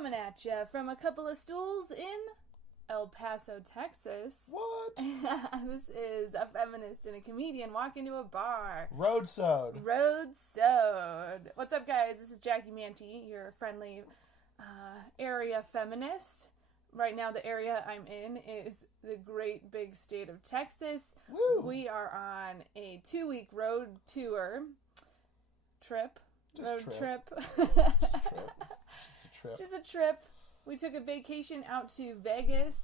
Coming at you from a couple of stools in El Paso, Texas. What? This is a feminist and a comedian walk into a bar. Roadsode. What's up, guys? This is Jackie Manti, your friendly area feminist. Right now, the area I'm in is the great big state of Texas. Woo. We are on a 2-week road tour. Trip. Just a trip. We took a vacation out to Vegas.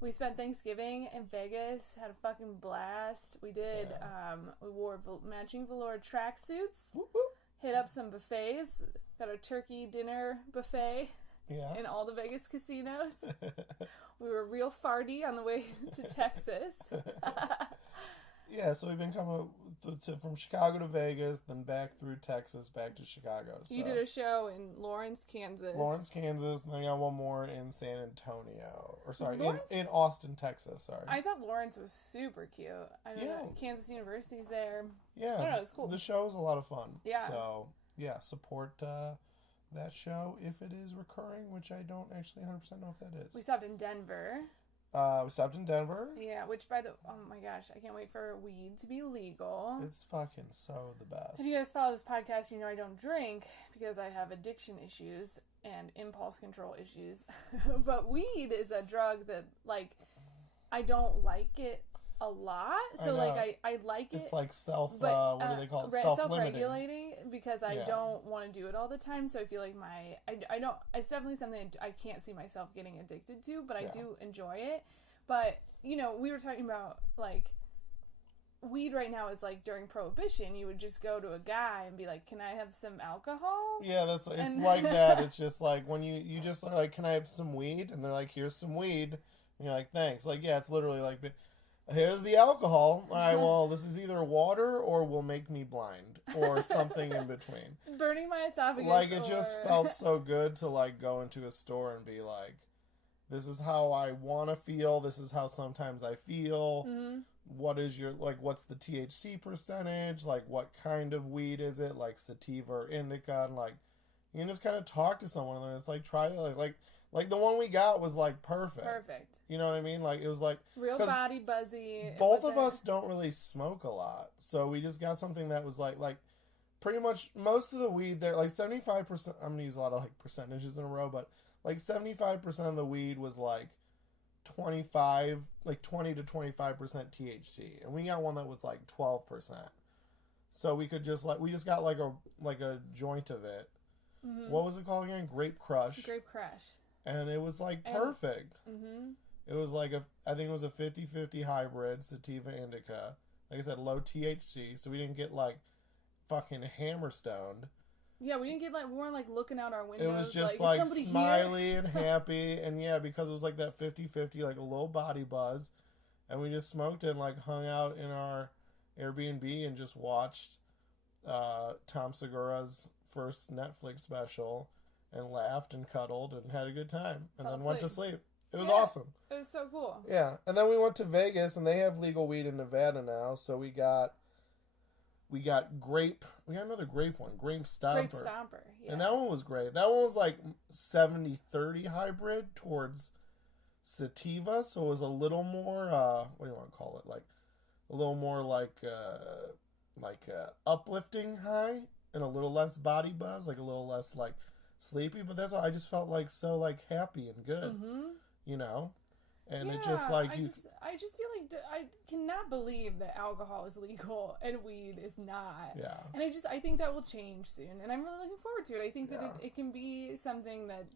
We spent Thanksgiving in Vegas. Had a fucking blast. We did. We wore matching velour tracksuits. Hit up some buffets. Got a turkey dinner buffet. Yeah. In all the Vegas casinos. We were real farty on the way to Texas. Yeah, so we've been coming from Chicago to Vegas, then back through Texas, back to Chicago. So. You did a show in Lawrence, Kansas. And then I got one more in San Antonio. In Austin, Texas, sorry. I thought Lawrence was super cute. I don't know. Kansas University's there. Yeah. I don't know, it's cool. The show was a lot of fun. Yeah. So, yeah, support that show if it is recurring, which I don't actually 100% know if that is. We stopped in Denver. We stopped in Denver. Yeah, which oh my gosh, I can't wait for weed to be legal. It's fucking so the best. If you guys follow this podcast, you know I don't drink because I have addiction issues and impulse control issues. But weed is a drug that, like, I don't like it a lot. So, like, I like it. It's like what do they call it? Self-regulating because I don't want to do it all the time. So I feel like it's definitely something I can't see myself getting addicted to, but I do enjoy it. But, you know, we were talking about, like, weed right now is like during Prohibition, you would just go to a guy and be like, "Can I have some alcohol?" Yeah, it's like that. It's just like when you just are like, "Can I have some weed?" And they're like, "Here's some weed." And you're like, "Thanks." Like, yeah, it's literally like, "Here's the alcohol." All right, well, this is either water or will make me blind or something in between. Burning my esophagus. Like, it just felt so good to, like, go into a store and be like, this is how I want to feel. This is how sometimes I feel. Mm-hmm. What is what's the THC percentage? Like, what kind of weed is it? Like, sativa or indica? And, like, you can just kind of talk to someone and it's like, try it. Like the one we got was, like, perfect. You know what I mean? Like, it was like... Real body buzzy. Both of us don't really smoke a lot. So we just got something that was like pretty much most of the weed there, like 75%, I'm going to use a lot of, like, percentages in a row, but like 75% of the weed was like 20 to 25% THC. And we got one that was like 12%. So we could just we just got like a joint of it. Mm-hmm. What was it called again? Grape Crush. And it was like perfect. Mm-hmm. It was like I think it was a 50-50 hybrid, sativa indica. Like I said, low THC, so we didn't get like fucking hammer-stoned. Yeah, we didn't get we weren't like looking out our windows. It was just like smiley and happy, and yeah, because it was like that 50-50, like a little body buzz, and we just smoked it and like hung out in our Airbnb and just watched Tom Segura's first Netflix special and laughed and cuddled and had a good time and then went to sleep. It was awesome. It was so cool. Yeah, and then we went to Vegas and they have legal weed in Nevada now, so we got another grape one, Grape Stomper. Yeah. And that one was great. That one was like 70-30 hybrid towards sativa, so it was a little more what do you want to call it? Like a little more like uplifting high and a little less body buzz, like a little less like sleepy, but that's why I just felt like so like happy and good. Mm-hmm. You know? And it just like I just feel like I cannot believe that alcohol is legal and weed is not. Yeah. And I think that will change soon, and I'm really looking forward to it. I think that it can be something that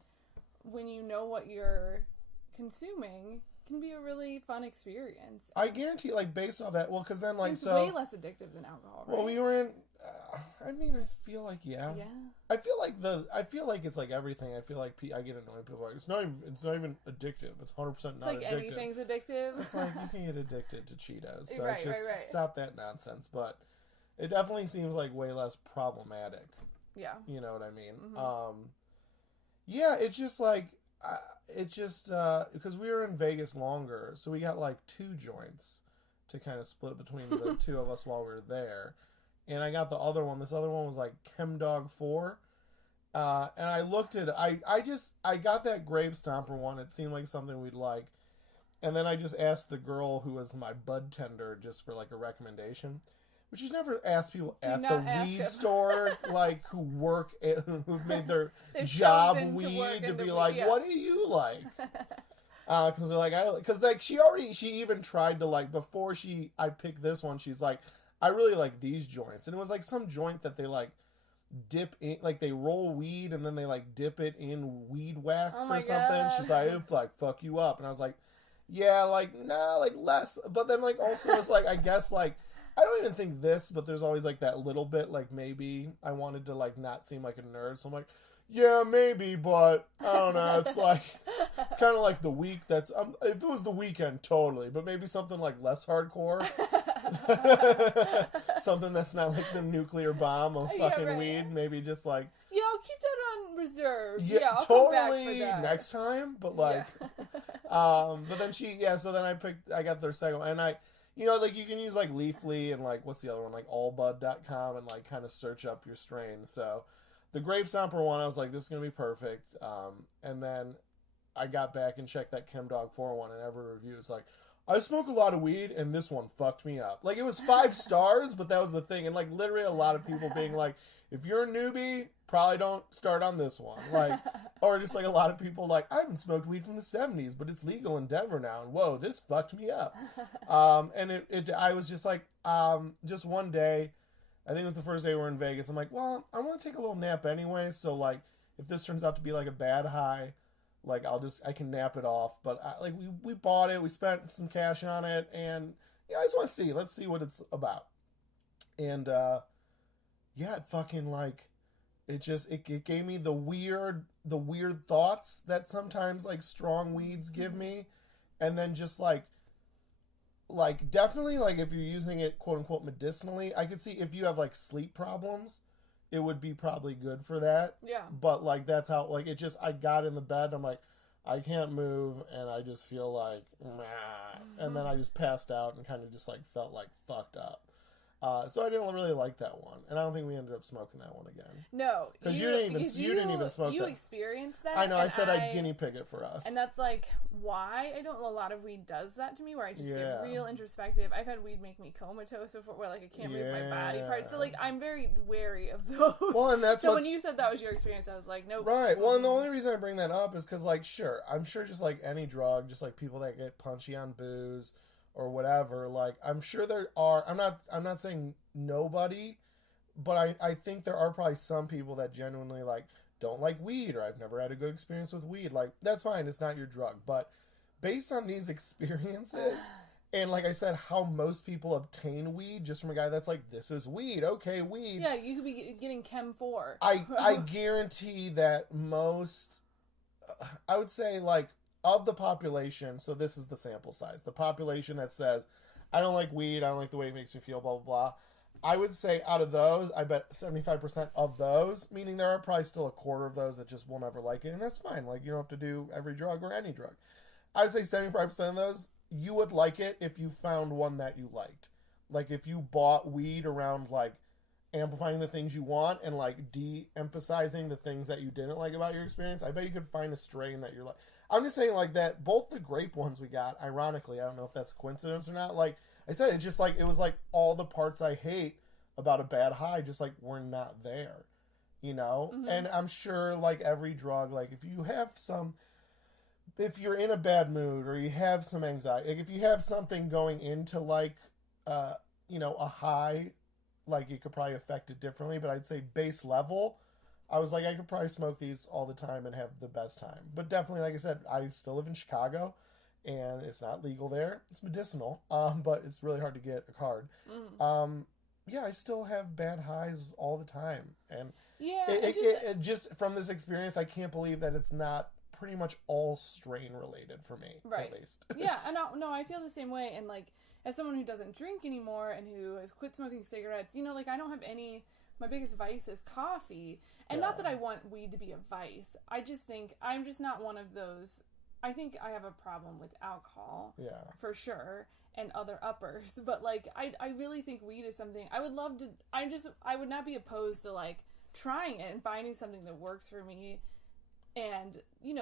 when you know what you're consuming can be a really fun experience. I guarantee, like, based off that, well, because then, like, it's way less addictive than alcohol, right? Well, we were in, I mean, I feel like, yeah. I feel like it's like everything. I feel like I get annoyed. People are like, it's not even addictive. It's 100% not addictive. Like anything's addictive. It's like, you can get addicted to Cheetos. So right. Stop that nonsense. But it definitely seems like way less problematic. Yeah. You know what I mean? Mm-hmm. Yeah, it's just like, because we were in Vegas longer, so we got like 2 joints to kind of split between the two of us while we were there. And I got the other one. This other one was like Chemdog 4. And I looked at I got that Grape Stomper one. It seemed like something we'd like. And then I just asked the girl who was my bud tender just for like a recommendation. But she's never asked people at the weed store, like who've made their job weed to be like, what do you like? Because they're like, because like she even tried to like before I picked this one. She's like, I really like these joints, and it was like some joint that they like dip in, like they roll weed and then they like dip it in weed wax or something. God. She's like, it'll like fuck you up, and I was like, yeah, like nah, like less. But then like also it's like I guess like. I don't even think this, but there's always like that little bit, like maybe I wanted to like not seem like a nerd, so I'm like, yeah, maybe, but I don't know. It's like it's kind of like the week that's if it was the weekend, totally, but maybe something like less hardcore, something that's not like the nuclear bomb of fucking weed. Maybe just like I'll keep that on reserve. Yeah, I'll totally come back for that. next time, but like, but then so then I got their second one, and you know, like, you can use, like, Leafly and, like, what's the other one? Like, allbud.com and, like, kind of search up your strain. So, the Grape Stomper one, I was like, this is going to be perfect. And then I got back and checked that ChemDog 401, and every review is like, I smoke a lot of weed, and this one fucked me up. Like, it was 5 stars, but that was the thing. And, like, literally a lot of people being like, if you're a newbie, probably don't start on this one. Like, or just, like, a lot of people like, I haven't smoked weed from the 70s, but it's legal in Denver now. And, whoa, this fucked me up. And I was just like, just one day, I think it was the first day we were in Vegas. I'm like, well, I want to take a little nap anyway. So, like, if this turns out to be, like, a bad high, like, I can nap it off. But, we bought it. We spent some cash on it. And, yeah, I just want to see. Let's see what it's about. And, yeah, it fucking, like, it gave me the weird thoughts that sometimes, like, strong weeds give me. And then just, like, definitely, like, if you're using it, quote-unquote, medicinally, I could see if you have, like, sleep problems, it would be probably good for that. Yeah. But, like, that's how, like, I got in the bed, I'm like, I can't move, and I just feel like, and then I just passed out and kind of just, like, felt, like, fucked up. So I didn't really like that one, and I don't think we ended up smoking that one again. No, because you didn't even smoke. You experienced that. I know. I said I'd guinea pig it for us, and that's like why I don't. A lot of weed does that to me, where I just get real introspective. I've had weed make me comatose before, where like I can't move my body parts. So like I'm very wary of those. Well, and that's so when you said that was your experience, I was like, nope. Right. Well, and the only reason I bring that up is because like, I'm sure just like any drug, just like people that get punchy on booze or whatever, like I'm sure there are, I'm not saying nobody, but I think there are probably some people that genuinely like don't like weed, or I've never had a good experience with weed. Like, that's fine, it's not your drug, but based on these experiences and like I said, how most people obtain weed just from a guy that's like, this is weed, okay, weed. Yeah, you could be getting Chem 4. I guarantee that most, I would say like, of the population, so this is the sample size, the population that says, I don't like weed, I don't like the way it makes me feel, blah, blah, blah. I would say out of those, I bet 75% of those, meaning there are probably still a quarter of those that just will never like it, and that's fine. Like, you don't have to do every drug or any drug. I would say 75% of those, you would like it if you found one that you liked. Like, if you bought weed around, like, amplifying the things you want and, like, de-emphasizing the things that you didn't like about your experience, I bet you could find a strain that you're like... I'm just saying, like, that both the grape ones we got, ironically, I don't know if that's a coincidence or not, like, I said, it's just, like, it was, like, all the parts I hate about a bad high just, like, were not there, you know? Mm-hmm. And I'm sure, like, every drug, like, if you're in a bad mood or you have some anxiety, like, if you have something going into, like, you know, a high, like, it could probably affect it differently, but I'd say base level... I was like, I could probably smoke these all the time and have the best time. But definitely, like I said, I still live in Chicago, and it's not legal there. It's medicinal, but it's really hard to get a card. Yeah, I still have bad highs all the time. And it just, from this experience, I can't believe that it's not pretty much all strain related for me, at least. Yeah, and no, I feel the same way. And, like, as someone who doesn't drink anymore and who has quit smoking cigarettes, you know, like, I don't have any... My biggest vice is coffee. And not that I want weed to be a vice. I just think I'm just not one of those. I think I have a problem with alcohol. Yeah. For sure. And other uppers. But, like, I really think weed is something I would love to. I would not be opposed to, like, trying it and finding something that works for me, and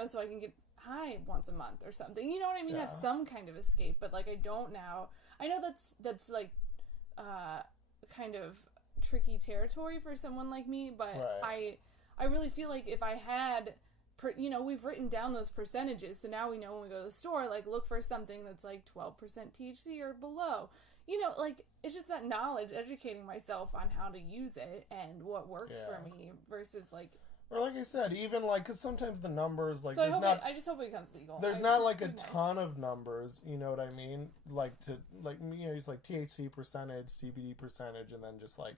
so I can get high once a month or something. You know what I mean? Have some kind of escape, but like I don't now. I know that's like kind of tricky territory for someone like me, but I really feel like if I had, we've written down those percentages, so now we know when we go to the store, like look for something that's like 12% THC or below. Like it's just that knowledge, educating myself on how to use it and what works for me versus like. Or like I said, even like, because sometimes the numbers, like, so I just hope it becomes legal. There's not like a ton of numbers, you know what I mean? Like it's like THC percentage, CBD percentage, and then just like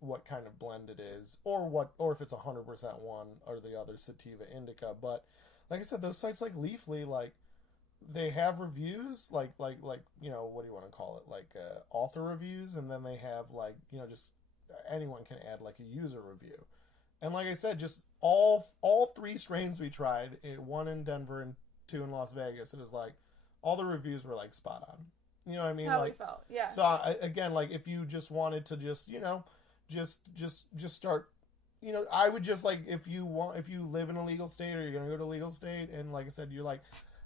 what kind of blend it is, or if it's 100% one or the other, sativa, indica. But like I said, those sites like Leafly, like they have reviews, like what do you want to call it, like author reviews, and then they have like just anyone can add like a user review. And like I said, just all 3 strains we tried, 1 in Denver and 2 in Las Vegas, it was like all the reviews were like spot on. You know what I mean? How like, we felt, yeah. So again, like if you just wanted to just just start, I would just like if you live in a legal state or you're gonna go to a legal state, and like I said, you're like,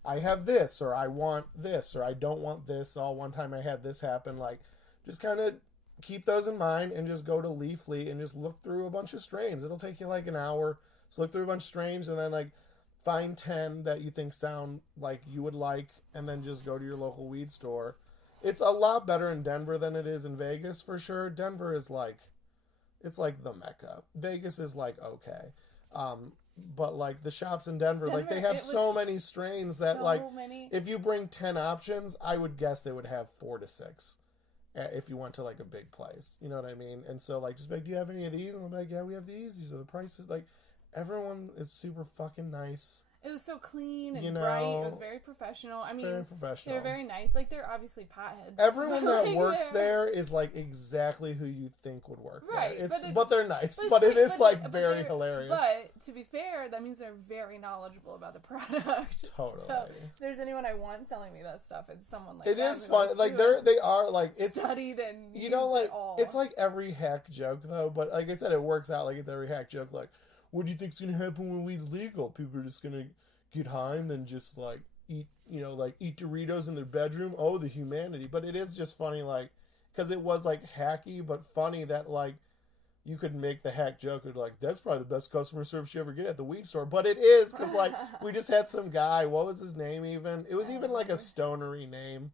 I have this, or I want this, or I don't want this. One time I had this happen. Like, just kind of keep those in mind and just go to Leafly and just look through a bunch of strains. It'll take you like an hour. So look through a bunch of strains and then like find 10 that you think sound like you would like, and then just go to your local weed store. It's a lot better in Denver than it is in Vegas for sure. Denver is like, it's like the Mecca. Vegas is like okay. But like the shops in Denver, like they have so many strains that like if you bring 10 options, I would guess they would have 4 to 6. If you went to like a big place, you know what I mean? And so like, just like, do you have any of these? And I'm like, yeah, we have these. These are the prices. Like, everyone is super fucking nice. It was so clean and bright. It was very professional. I mean, very professional. They're very nice. Like, they're obviously potheads. Everyone that works there is like exactly who you think would work there. But they're nice. But it is like very hilarious. But to be fair, that means they're very knowledgeable about the product. Totally. So if there's anyone I want telling me that stuff, it's someone like that. It that. is fun. Like they are like, it's studied and like it all. It's like every hack joke though. But like I said, it works out like it's every hack joke. Like, what do you think's gonna happen when weed's legal? People are just gonna get high and then just like eat Doritos in their bedroom. Oh, the humanity. But it is just funny, like, because it was like hacky but funny that like you could make the hack joke of like, that's probably the best customer service you ever get at the weed store. But it is, because like we just had some guy, what was his name even? It was even like a stonery name.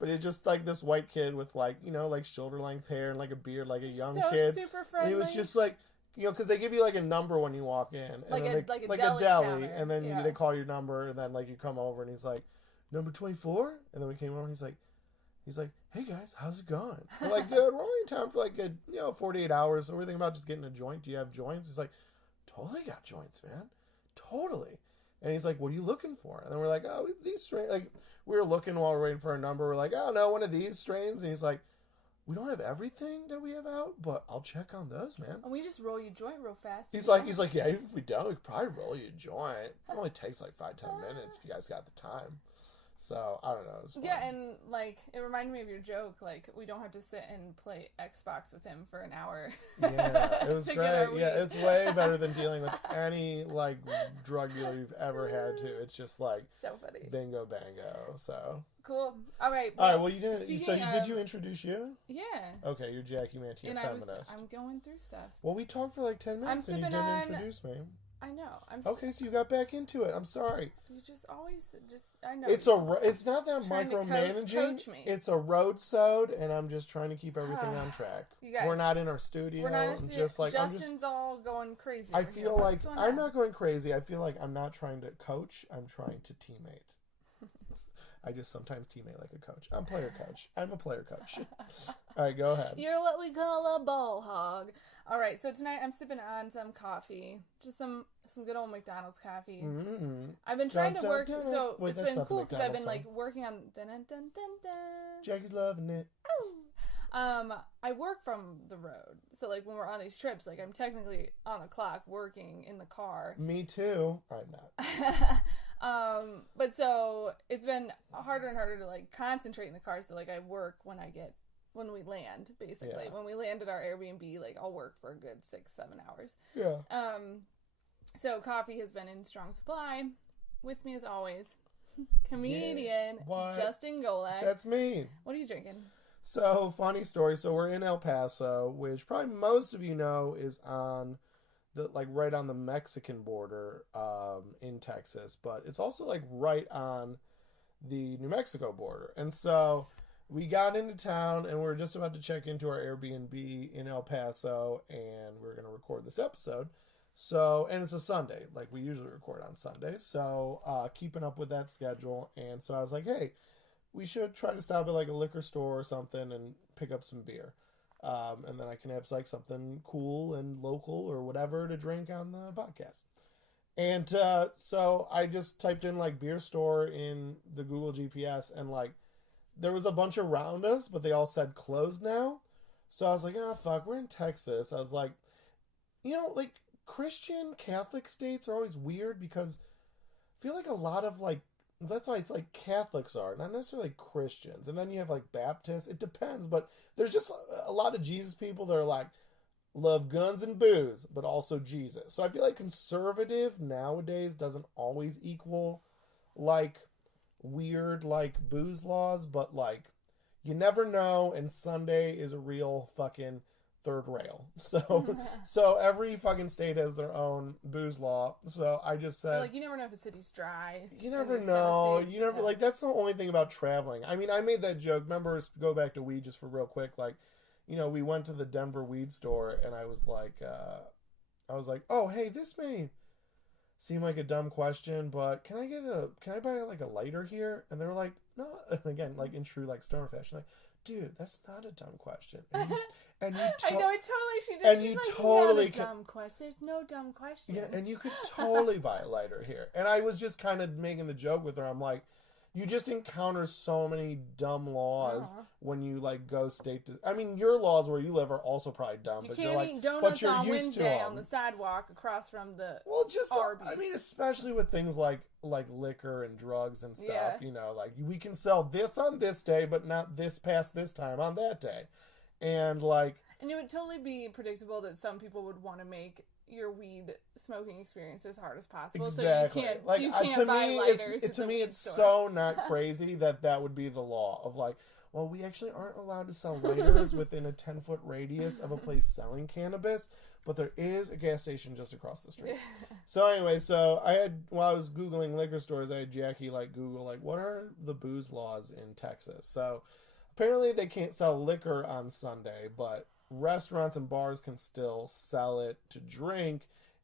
But it's just like this white kid with like, like shoulder length hair and like a beard, like a young kid. Super friendly. And he was just like, because they give you like a number when you walk in, and like a deli, and then they call your number, and then like you come over, and he's like, number 24, and then we came over, and he's like, hey guys, how's it going? We're like, good. We're only in town for like 48 hours, so we're thinking about just getting a joint. Do you have joints? He's like, totally got joints, man, totally. And he's like, what are you looking for? And then we're like, oh, these strains. Like, we were looking while we were waiting for a number. We're like, oh no, one of these strains. And he's like, we don't have everything that we have out, but I'll check on those, man. And we just roll you a joint real fast. He's like, yeah, even if we don't, we could probably roll you a joint. It only takes like 5-10 minutes if you guys got the time. So, I don't know. It was fun. Yeah, and like, it reminded me of your joke. Like, we don't have to sit and play Xbox with him for an hour. Yeah, it was great. Yeah, it's way better than dealing with any like drug dealer you've ever had to. It's just like so funny. Bingo bango. So cool. All right. Well, you didn't. So did you introduce you? Yeah. Okay, you're Jackie Mantia, feminist. I'm going through stuff. Well, we talked for like 10 minutes and you didn't introduce me. I know. Okay, so you got back into it. I'm sorry. You just always I know. It's not that I'm micromanaging. Coach me. It's a road-sode, and I'm just trying to keep everything on track. You guys, we're not in our studio. We're not in our studio. Just like Justin's all going crazy. I feel like I'm not going crazy. I feel like I'm not trying to coach. I'm trying to teammate. I just sometimes teammate like a coach. I'm player coach. I'm a player coach. All right, go ahead. You're what we call a ball hog. All right, so tonight I'm sipping on some coffee. Just some good old McDonald's coffee. Mm-hmm. I've been trying to work, so it's been cool because I've been like working on Jackie's loving it. I work from the road, so like when we're on these trips, like I'm technically on the clock working in the car. Me too. I'm not. But so it's been harder and harder to like concentrate in the car. So like I work when I get when we land, basically. Yeah. When we land at our Airbnb, like, I'll work for a good 6-7 hours. Yeah. So coffee has been in strong supply. With me as always, comedian Justin Golek. That's me. What are you drinking? So, funny story. So, we're in El Paso, which probably most of you know is on the, like, right on the Mexican border in Texas. But it's also, like, right on the New Mexico border. And so, we got into town, and we were just about to check into our Airbnb in El Paso, and we were going to record this episode. So, and it's a Sunday, like we usually record on Sundays. So, keeping up with that schedule. And so I was like, hey, we should try to stop at like a liquor store or something and pick up some beer. And then I can have like something cool and local or whatever to drink on the podcast. And so I just typed in like beer store in the Google GPS, and like there was a bunch around us, but they all said closed now. So I was like, oh, fuck, we're in Texas. I was like, you know, like, Christian Catholic states are always weird because I feel like a lot of like, that's why it's like Catholics are not necessarily Christians, and then you have like Baptists. It depends, but there's just a lot of Jesus people that are like love guns and booze, but also Jesus. So I feel like conservative nowadays doesn't always equal like weird like booze laws, but like you never know, and Sunday is a real fucking third rail. So every fucking state has their own booze law. So I just said, like, you never know if a city's dry. You never know. You never, like, that's the only thing about traveling. I mean, I made that joke. Remember, go back to weed just for real quick. Like, you know, we went to the Denver weed store, and I was like, oh, hey, this may seem like a dumb question, but can I buy like a lighter here? And they were like, no. And again, like in true like stoner fashion, like, dude, that's not a dumb question. And you I know, it totally, she did. And she's you like, totally not a dumb question. There's no dumb question. Yeah, and you could totally buy a lighter here. And I was just kind of making the joke with her. I'm like, you just encounter so many dumb laws when you like go state to. I mean, your laws where you live are also probably dumb. You but can't you're like, eat donuts but you're on used to Wednesday them. on the sidewalk across from the just Arby's. I mean, especially with things like liquor and drugs and stuff. Yeah. You know, like we can sell this on this day, but not this past this time on that day, and like. And it would totally be predictable that some people would want to make your weed smoking experience as hard as possible. Exactly. So you like, can't buy lighters. To me, it's so not crazy that would be the law of like, well, we actually aren't allowed to sell lighters within a 10-foot radius of a place selling cannabis, but there is a gas station just across the street. So anyway, while I was Googling liquor stores, I had Jackie like Google like, what are the booze laws in Texas? So apparently they can't sell liquor on Sunday, but restaurants and bars can still sell it to drink,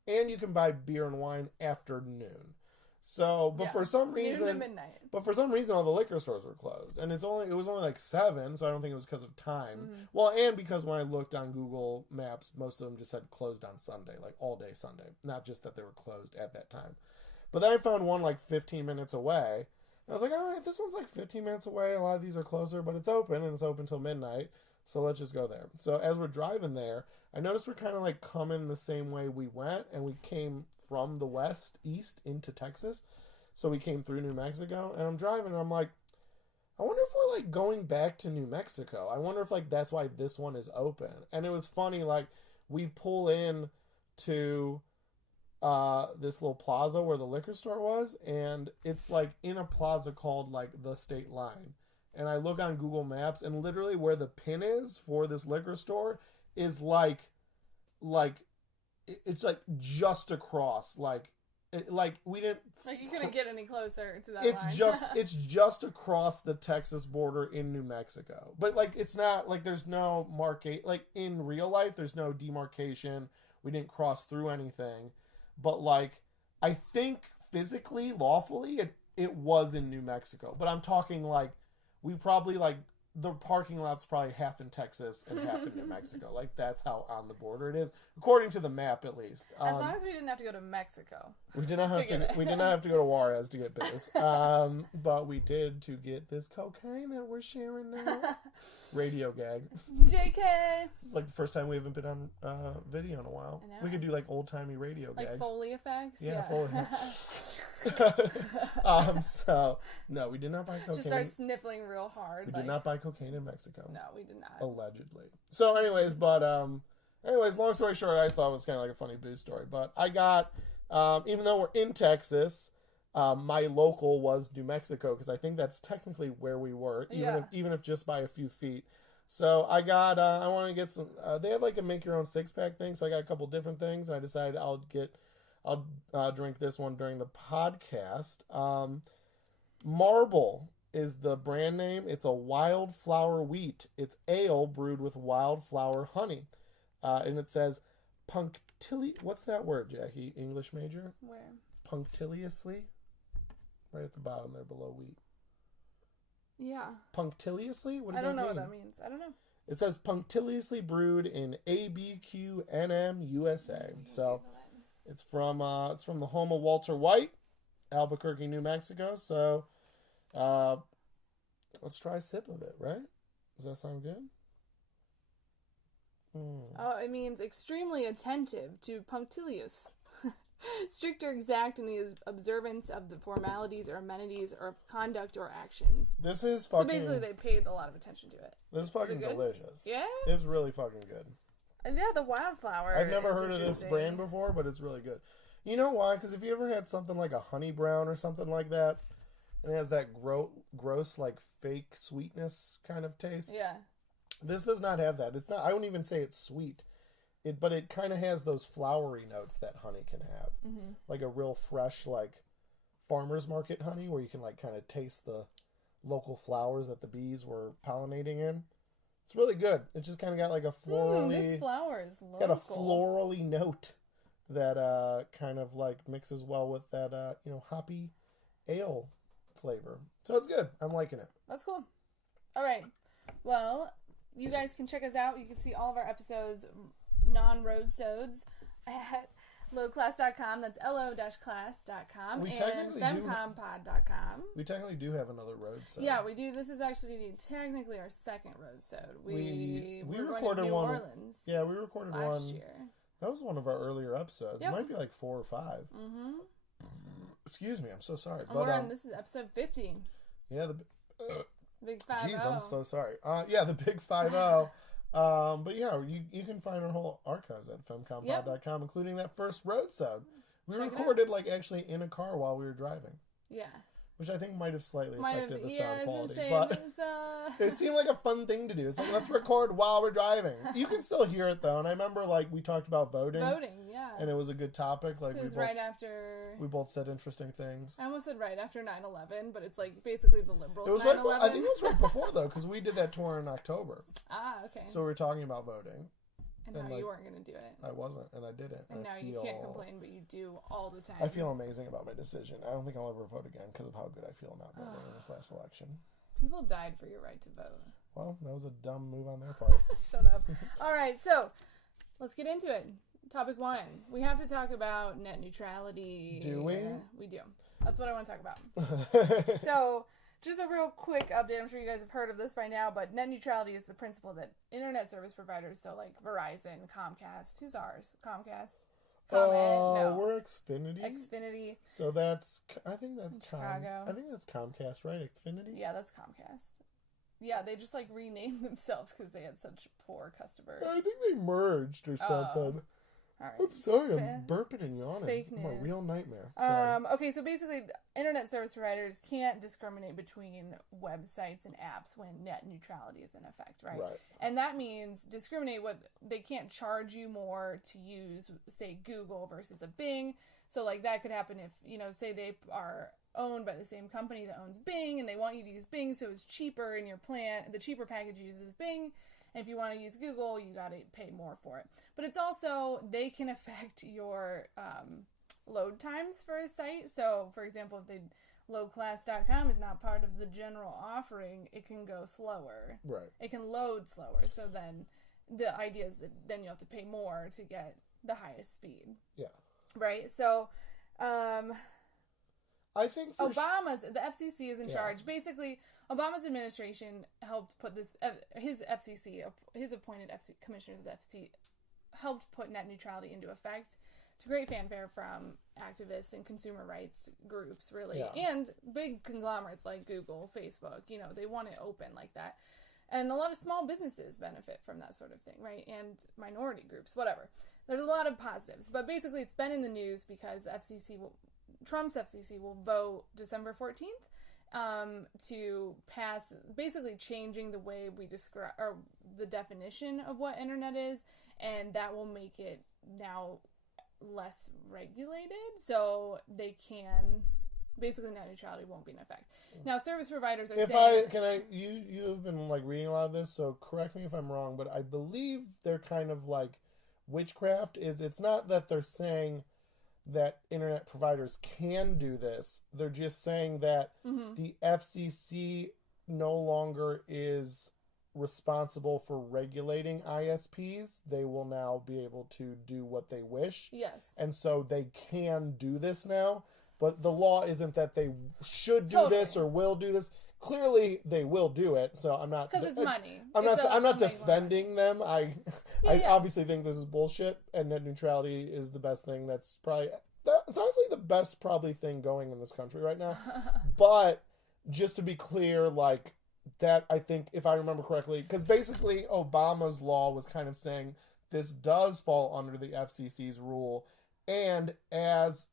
and you can buy beer and wine after noon. So, for some reason, all the liquor stores were closed, and it was only like 7, so I don't think it was because of time. Mm-hmm. Well, and because when I looked on Google Maps, most of them just said closed on Sunday, like all day Sunday, not just that they were closed at that time. But then I found one like 15 minutes away. I was like, all right, this one's like 15 minutes away. A lot of these are closer, but it's open, and it's open till midnight. So let's just go there. So as we're driving there, I noticed we're kind of like coming the same way we went, and we came from the east into Texas. So we came through New Mexico, and I'm driving, and I'm like, I wonder if we're like going back to New Mexico. I wonder if like that's why this one is open. And it was funny, like we pull in to this little plaza where the liquor store was, and it's like in a plaza called like the State Line. And I look on Google Maps, and literally where the pin is for this liquor store is like it's like just across, we didn't. Like you couldn't get any closer to that. It's just across the Texas border in New Mexico. But like it's not like there's no like in real life there's no demarcation. We didn't cross through anything. But like I think physically, lawfully, it was in New Mexico. But I'm talking like. We probably, like, the parking lot's probably half in Texas and half in New Mexico. Like, that's how on the border it is. According to the map, at least. As long as we didn't have to go to Mexico. We did not have to go to Juarez to get booze. But we did to get this cocaine that we're sharing now. Radio gag. JK. This is like the first time we haven't been on video in a while. I know. We could do like old timey radio gags. Like Foley effects. Yeah. Foley. So no, we did not buy cocaine. Just start sniffling real hard. We did not buy cocaine in Mexico. No, we did not. Allegedly. So anyways, long story short, I thought it was kind of like a funny booze story. But I got, even though we're in Texas, my local was New Mexico, because I think that's technically where we were, even if just by a few feet. So I got, I want to get some, they had like a make your own 6-pack thing, so I got a couple different things, and I decided I'll drink this one during the podcast. Marble is the brand name. It's a wildflower wheat. It's ale brewed with wildflower honey. And it says what's that word, Jackie? English major? Where? Punctiliously? Right at the bottom there below wheat. Yeah. Punctiliously? What does that mean? I don't know what that means. I don't know. It says punctiliously brewed in ABQNM USA. So it's from the home of Walter White, Albuquerque, New Mexico. So let's try a sip of it, right? Does that sound good? Oh, it means extremely attentive to punctilious. Strict or exact in the observance of the formalities or amenities or conduct or actions. This is fucking... So basically they paid a lot of attention to it. This is fucking delicious. Yeah? It's really fucking good. And yeah, the wildflower. I've never heard of this brand before, but it's really good. You know why? Because if you ever had something like a honey brown or something like that, and it has that gross, like, fake sweetness kind of taste. Yeah. This does not have that. It's not. I wouldn't even say it's sweet, but it kind of has those flowery notes that honey can have, like a real fresh, like farmers market honey, where you can like kind of taste the local flowers that the bees were pollinating in. It's really good. It just kind of got like a florally. This flower is local. It's got a florally note that kind of like mixes well with that hoppy ale flavor. So it's good. I'm liking it. That's cool. All right. Well, you guys can check us out. You can see all of our episodes, non-roadsodes, at lowclass.com. That's lo-class.com. And FemComPod.com. We technically do have another roadsode. Yeah, we do. This is actually technically our second roadsode. We recorded New one. Orleans. Yeah, we recorded last one. year. That was one of our earlier episodes. Yep. It might be like 4 or 5. Excuse me, I'm so sorry. And this is episode 15. Yeah, the Big 5-0. Jeez, I'm so sorry. Yeah, the big 5-0. But yeah, you can find our whole archives at FemComPod.com, including that first roadsode. We recorded like actually in a car while we were driving. Yeah. Which I think might have slightly affected the sound quality. But it seemed like a fun thing to do. It's like, let's record while we're driving. You can still hear it though. And I remember like we talked about voting. Yeah. And it was a good topic. Like it was right after. We both said interesting things. I almost said right after 9/11, but it's like basically the liberals. It was 9/11. right. I think it was right before though, because we did that tour in October. Okay. So we were talking about voting. And how you weren't going to do it. I wasn't, and I didn't. And now you can't complain, but you do all the time. I feel amazing about my decision. I don't think I'll ever vote again because of how good I feel not voting in this last election. People died for your right to vote. Well, that was a dumb move on their part. Shut up. All right, so let's get into it. Topic 1. We have to talk about net neutrality. Do we? We do. That's what I want to talk about. So, just a real quick update. I'm sure you guys have heard of this by now, but net neutrality is the principle that internet service providers, so like Verizon, Comcast, who's ours? Comcast? No. We're Xfinity. Xfinity. So I think that's Chicago. I think that's Comcast, right? Xfinity? Yeah, that's Comcast. Yeah, they just like renamed themselves because they had such poor customers. I think they merged or something. All right. I'm sorry, I'm burping and yawning. Fake news. I'm a real nightmare. Okay, so basically, internet service providers can't discriminate between websites and apps when net neutrality is in effect, right? And that means they can't charge you more to use, say, Google versus a Bing. So, like, that could happen if, say they are owned by the same company that owns Bing, and they want you to use Bing, so it's cheaper in your plan. The cheaper package uses Bing. And if you want to use Google, you got to pay more for it. But it's also, they can affect your load times for a site. So, for example, if lowclass.com is not part of the general offering, it can go slower. Right. It can load slower. So then the idea is that then you have to pay more to get the highest speed. Yeah. Right? So I think the FCC is in charge. Basically, Obama's administration helped put this, his appointed commissioners of the FCC helped put net neutrality into effect to great fanfare from activists and consumer rights groups, really. Yeah. And big conglomerates like Google, Facebook, they want it open like that. And a lot of small businesses benefit from that sort of thing, right? And minority groups, whatever. There's a lot of positives. But basically, it's been in the news because Trump's FCC will vote December 14th to pass, basically changing the way we describe, or the definition of what internet is, and that will make it now less regulated, so they can, basically net neutrality won't be in effect. Now, service providers are you have been reading a lot of this, so correct me if I'm wrong, but I believe they're kind of witchcraft it's not that they're saying that internet providers can do this. They're just saying that the FCC no longer is responsible for regulating ISPs. They will now be able to do what they wish. Yes. And so they can do this now. But the law isn't that they should do this or will do this. Clearly, they will do it. So I'm not, because it's money. I'm not defending them. I obviously think this is bullshit, and net neutrality is the best thing. It's honestly the best probably thing going in this country right now. But just to be clear, that, I think, if I remember correctly, because basically Obama's law was kind of saying this does fall under the FCC's rule, and as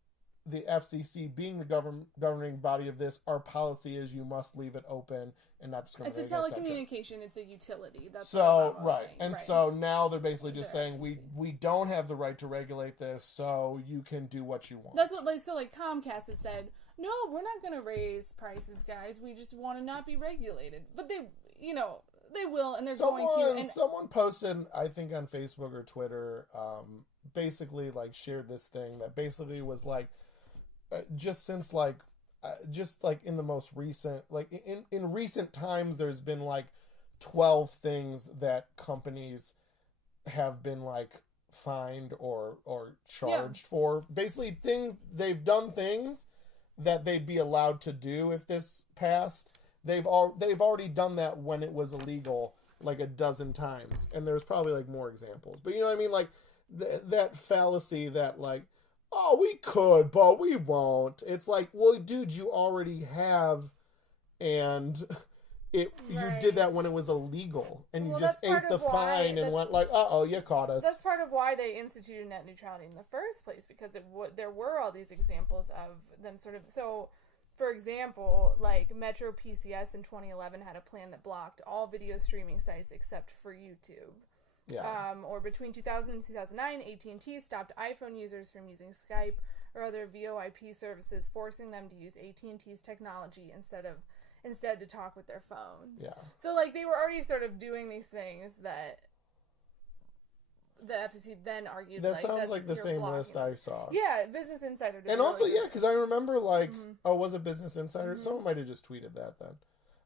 the FCC being the governing body of this, our policy is you must leave it open and not discriminate. It's a telecommunication. It's a utility. That's so right, and right. So now they're basically just saying we don't have the right to regulate this, so you can do what you want. That's what Comcast has said. No, we're not going to raise prices, guys. We just want to not be regulated. But they will, and they're going to. And someone posted, I think on Facebook or Twitter, basically shared this thing that basically was just since in the most recent, in recent times, there's been 12 things that companies have been fined or charged for. Basically they've done things that they'd be allowed to do if this passed. They've already done that when it was illegal a dozen times, and there's probably more examples. But you know what I mean, that fallacy that oh, we could, but we won't. It's well, dude, you already have, and you did that when it was illegal, and you just ate the fine and went uh-oh, you caught us. That's part of why they instituted net neutrality in the first place, because there were all these examples of them sort of. So, for example, Metro PCS in 2011 had a plan that blocked all video streaming sites except for YouTube. Yeah. Or between 2000 and 2009, AT&T stopped iPhone users from using Skype or other VoIP services, forcing them to use AT&T's technology instead to talk with their phones. Yeah. So they were already sort of doing these things that the FCC then argued. That sounds like the same list I saw. Yeah, Business Insider did. And also, because I remember was it Business Insider? Mm-hmm. Someone might have just tweeted that then.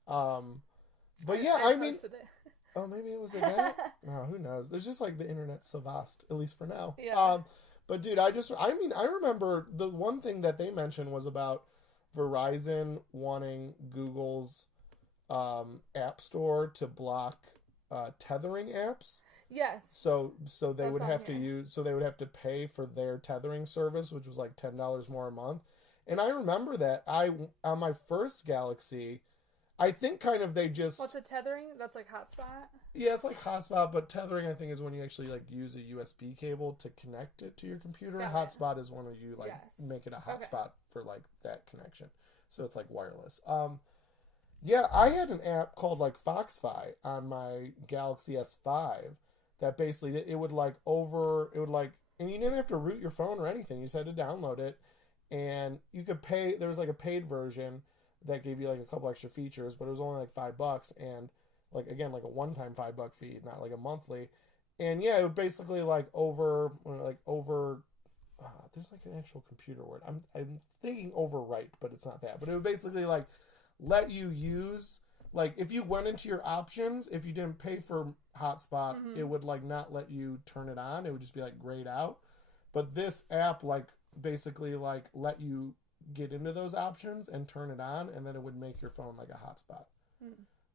But I mean. Oh, maybe it was that? No, who knows? There's just the internet's so vast, at least for now. Yeah. But dude, I remember the one thing that they mentioned was about Verizon wanting Google's app store to block tethering apps. Yes. So they would have to pay for their tethering service, which was $10 more a month. And I remember that on my first Galaxy, I think they just... What's a tethering? That's hotspot? Yeah, it's hotspot, but tethering I think is when you actually use a USB cable to connect it to your computer. Hotspot is when you make it a hotspot for that connection. So it's wireless. Yeah, I had an app called Foxfi on my Galaxy S5 that basically it would and you didn't have to root your phone or anything. You just had to download it, and you could pay. There was a paid version that gave you a couple extra features, but it was only $5, and again a one-time $5 fee, not a monthly. And yeah, it would basically over there's an actual computer word. I'm thinking overwrite, but it's not that. But it would basically let you use if you went into your options, if you didn't pay for hotspot, it would not let you turn it on. It would just be grayed out. But this app basically like let you get into those options and turn it on, and then it would make your phone like a hotspot.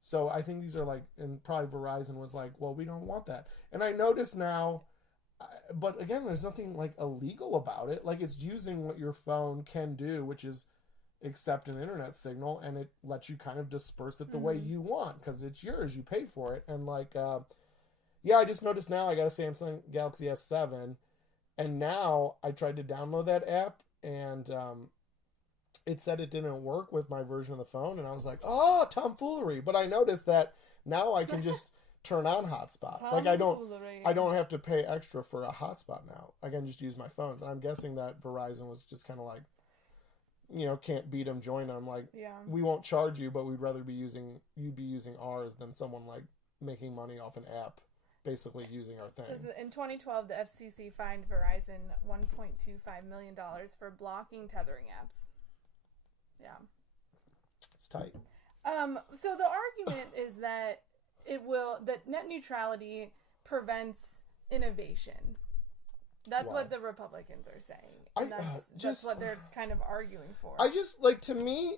So I think these are like, and probably Verizon was like, well, we don't want that. And I notice now, but again, there's nothing like illegal about it. Like, it's using what your phone can do, which is accept an internet signal, and it lets you kind of disperse it the way you want because it's yours. You pay for it. And like, yeah, I just noticed now I got a Samsung Galaxy S7, and now I tried to download that app, and it said it didn't work with my version of the phone, and I was like, oh, tomfoolery. But I noticed that now I can just turn on hotspot. Like, I don't have to pay extra for a hotspot now. I can just use my phones. And I'm guessing that Verizon was just kind of like, you know, can't beat them, join them. Like, we won't charge you, but we'd rather you'd be using ours than someone like making money off an app, basically using our thing. In 2012, the FCC fined Verizon $1.25 million for blocking tethering apps. Yeah. It's tight. So the argument is that that net neutrality prevents innovation. That's what the Republicans are saying. And that's what they're kind of arguing for. I just, like, to me,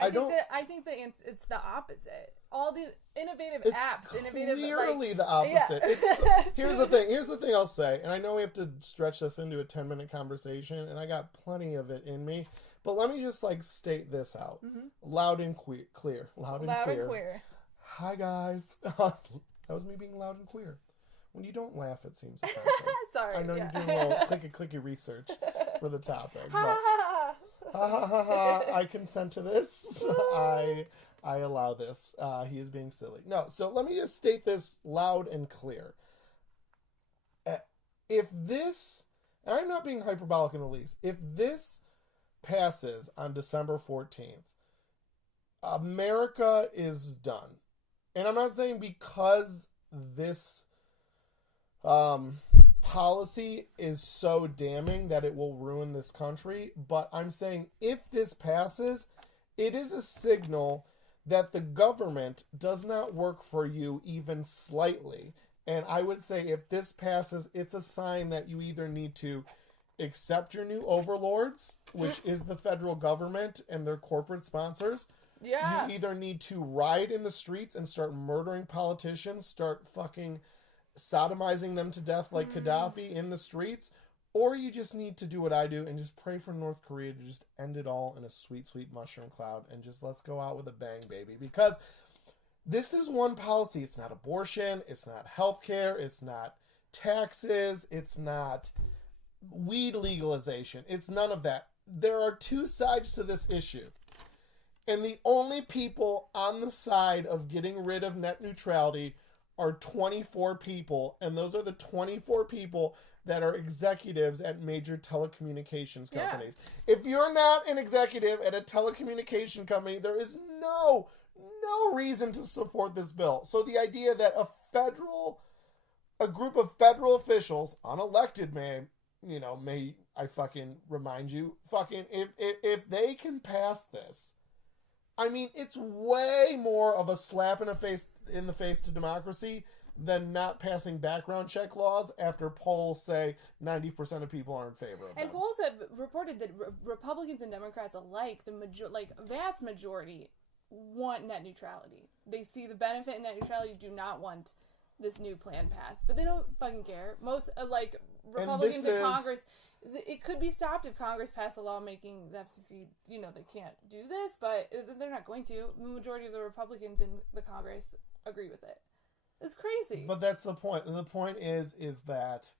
I think it's the opposite. All the innovative apps, clearly the opposite. Yeah. Here's the thing I'll say, and I know we have to stretch this into a 10-minute conversation, and I got plenty of it in me, but let me just, like, state this out. Loud and clear. Loud and queer. Hi, guys. That was me being loud and queer. When you don't laugh, it seems offensive. Sorry. I know you're doing a little clicky research for the topic. But I consent to this. I allow this. He is being silly. No, so let me just state this loud and clear. If this, and I'm not being hyperbolic in the least, if this passes on December 14th, America is done. And I'm not saying because this policy is so damning that it will ruin this country, but I'm saying if this passes, it is a signal that the government does not work for you even slightly. And I would say if this passes, it's a sign that you either need to accept your new overlords, which is the federal government and their corporate sponsors. Yeah. You either need to riot in the streets and start murdering politicians, start fucking sodomizing them to death like Gaddafi in the streets, or you just need to do what I do and just pray for North Korea to just end it all in a sweet, sweet mushroom cloud and just let's go out with a bang, baby. Because this is one policy. It's not abortion. It's not healthcare. It's not taxes. It's not weed legalization. It's none of that. There are two sides to this issue. And the only people on the side of getting rid of net neutrality are 24 people, and those are the 24 people that are executives at major telecommunications companies. Yeah. If you're not an executive at a telecommunication company, there is no reason to support this bill. So the idea that a group of federal officials, unelected, may I fucking remind you, if they can pass this, I mean, it's way more of a slap in the face to democracy than not passing background check laws after polls say 90% of people are in favor of them. And polls have reported that Republicans and Democrats alike, vast majority, want net neutrality. They see the benefit in net neutrality, do not want this new plan passed. But they don't fucking care. Most, Republicans in Congress... It could be stopped if Congress passed a law making the FCC, they can't do this, but they're not going to. The majority of the Republicans in the Congress agree with it. It's crazy. But that's the point. And the point is that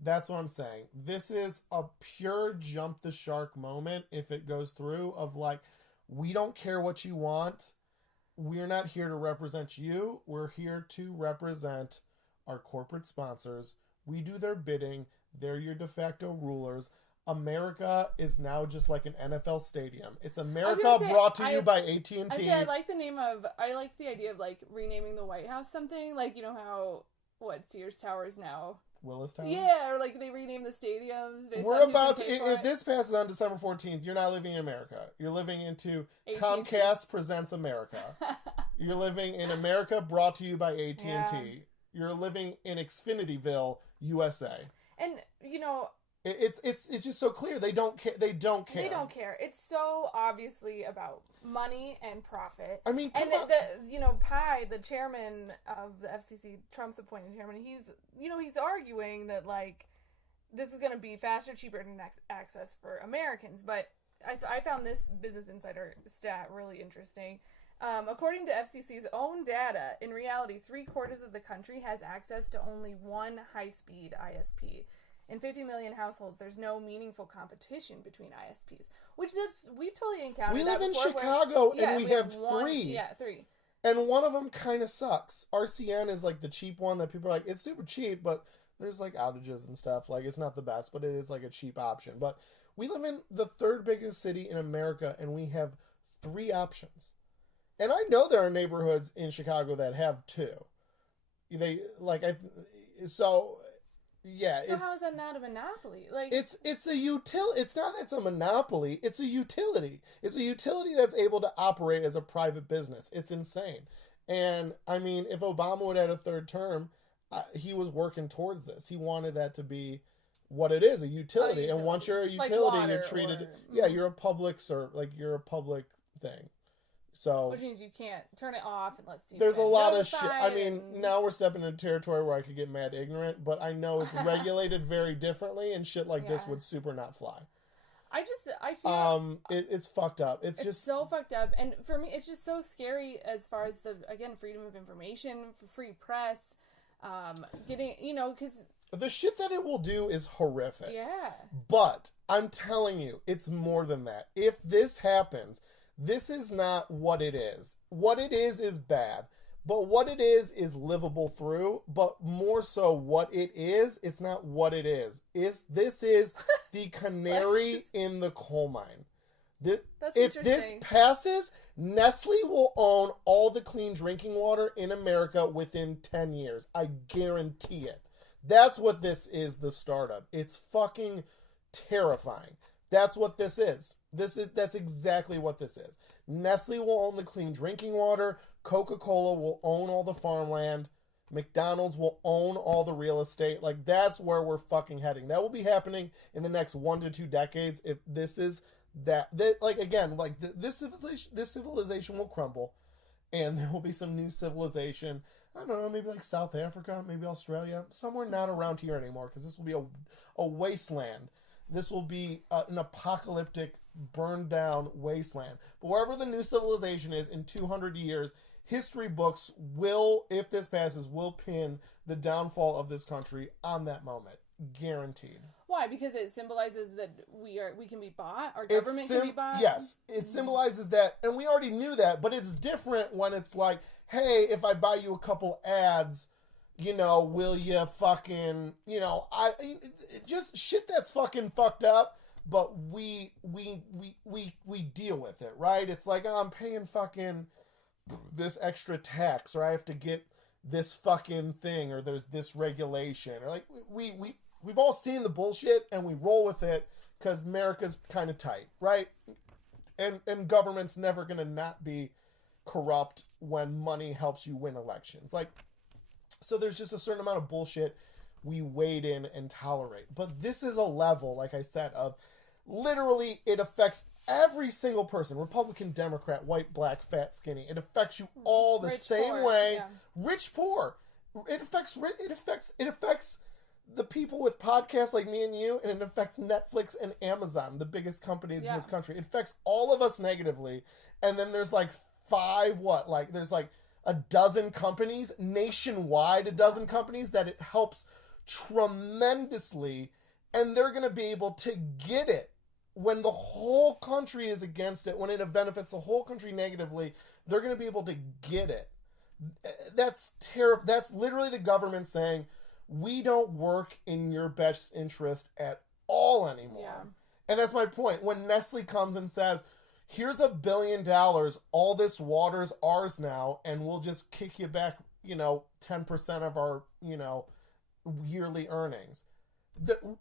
that's what I'm saying. This is a pure jump the shark moment if it goes through of like, we don't care what you want. We're not here to represent you. We're here to represent our corporate sponsors. We do their bidding. They're your de facto rulers. America is now just like an NFL stadium. It's America brought to you by AT&T. I like the idea of like renaming the White House something. Like, you know how, Sears Tower is now? Willis Tower? Yeah, or like they rename the stadiums. If this passes on December 14th, you're not living in America. You're living into AT&T. Comcast Presents America. You're living in America brought to you by AT&T. Yeah. You're living in Xfinityville, USA. And, It's just so clear. They don't care. They don't care. They don't care. It's so obviously about money and profit. I mean, and Pai, the chairman of the FCC, Trump's appointed chairman, he's arguing that like this is going to be faster, cheaper internet access for Americans. But I found this Business Insider stat really interesting. According to FCC's own data, in reality, 3/4 of the country has access to only one high-speed ISP. In 50 million households, there's no meaningful competition between ISPs, which we've totally encountered. We live in before, Chicago, and we have three. Yeah, three. And one of them kind of sucks. RCN is like the cheap one that people are like, it's super cheap, but there's like outages and stuff. Like, it's not the best, but it is like a cheap option. But we live in the third biggest city in America, and we have three options. And I know there are neighborhoods in Chicago that have two. Yeah, so how is that not a monopoly? Like it's a utility. It's not that it's a monopoly. It's a utility. It's a utility that's able to operate as a private business. It's insane. And I mean, if Obama would have had a third term, he was working towards this. He wanted that to be what it is, a utility. And once you're a utility, you're treated. You're a public you're a public thing. So, which means you can't turn it off unless you. There's a lot of shit. I mean, now we're stepping into territory where I could get mad ignorant, but I know it's regulated very differently, and shit like this would super not fly. I feel it's fucked up. It's just so fucked up, and for me, it's just so scary as far as the freedom of information, free press, getting because the shit that it will do is horrific. Yeah. But I'm telling you, it's more than that. If this happens. This is not what it is. What it is bad. But what it is livable through. But more so what it is, it's not what it is. This is the canary in the coal mine. If this passes, Nestle will own all the clean drinking water in America within 10 years. I guarantee it. That's what this is, the startup. It's fucking terrifying. That's what this is. That's exactly what this is. Nestle will own the clean drinking water. Coca-Cola will own all the farmland. McDonald's will own all the real estate. Like, that's where we're fucking heading. That will be happening in the next 1 to 2 decades. If this is this civilization will crumble, and there will be some new civilization. I don't know, maybe like South Africa, maybe Australia, somewhere not around here anymore, because this will be a wasteland. This will be an apocalyptic, burned down wasteland. But wherever the new civilization is in 200 years, history books will, if this passes, will pin the downfall of this country on that moment. Guaranteed. Why? Because it symbolizes that we can be bought? Our government can be bought? Yes. It symbolizes that, and we already knew that, but it's different when it's like, hey, if I buy you a couple ads, will you fucking, just shit that's fucking fucked up, but we deal with it, right? It's like, I'm paying fucking this extra tax, or I have to get this fucking thing, or there's this regulation, or like, we've all seen the bullshit, and we roll with it, because America's kind of tight, right? And government's never gonna not be corrupt when money helps you win elections. Like, so there's just a certain amount of bullshit we wade in and tolerate. But this is a level, like I said, of literally it affects every single person. Republican, Democrat, white, black, fat, skinny. It affects you all the same way. Yeah. Rich, poor. It affects the people with podcasts like me and you, and it affects Netflix and Amazon, the biggest companies in this country. It affects all of us negatively. And then there's like there's like a dozen companies nationwide, a dozen companies that it helps tremendously, and they're going to be able to get it when the whole country is against it, when it benefits the whole country negatively. They're going to be able to get it. That's terrible. That's literally the government saying, we don't work in your best interest at all anymore. Yeah. And that's my point. When Nestle comes and says, here's $1 billion, all this water's ours now, and we'll just kick you back, 10% of our, yearly earnings.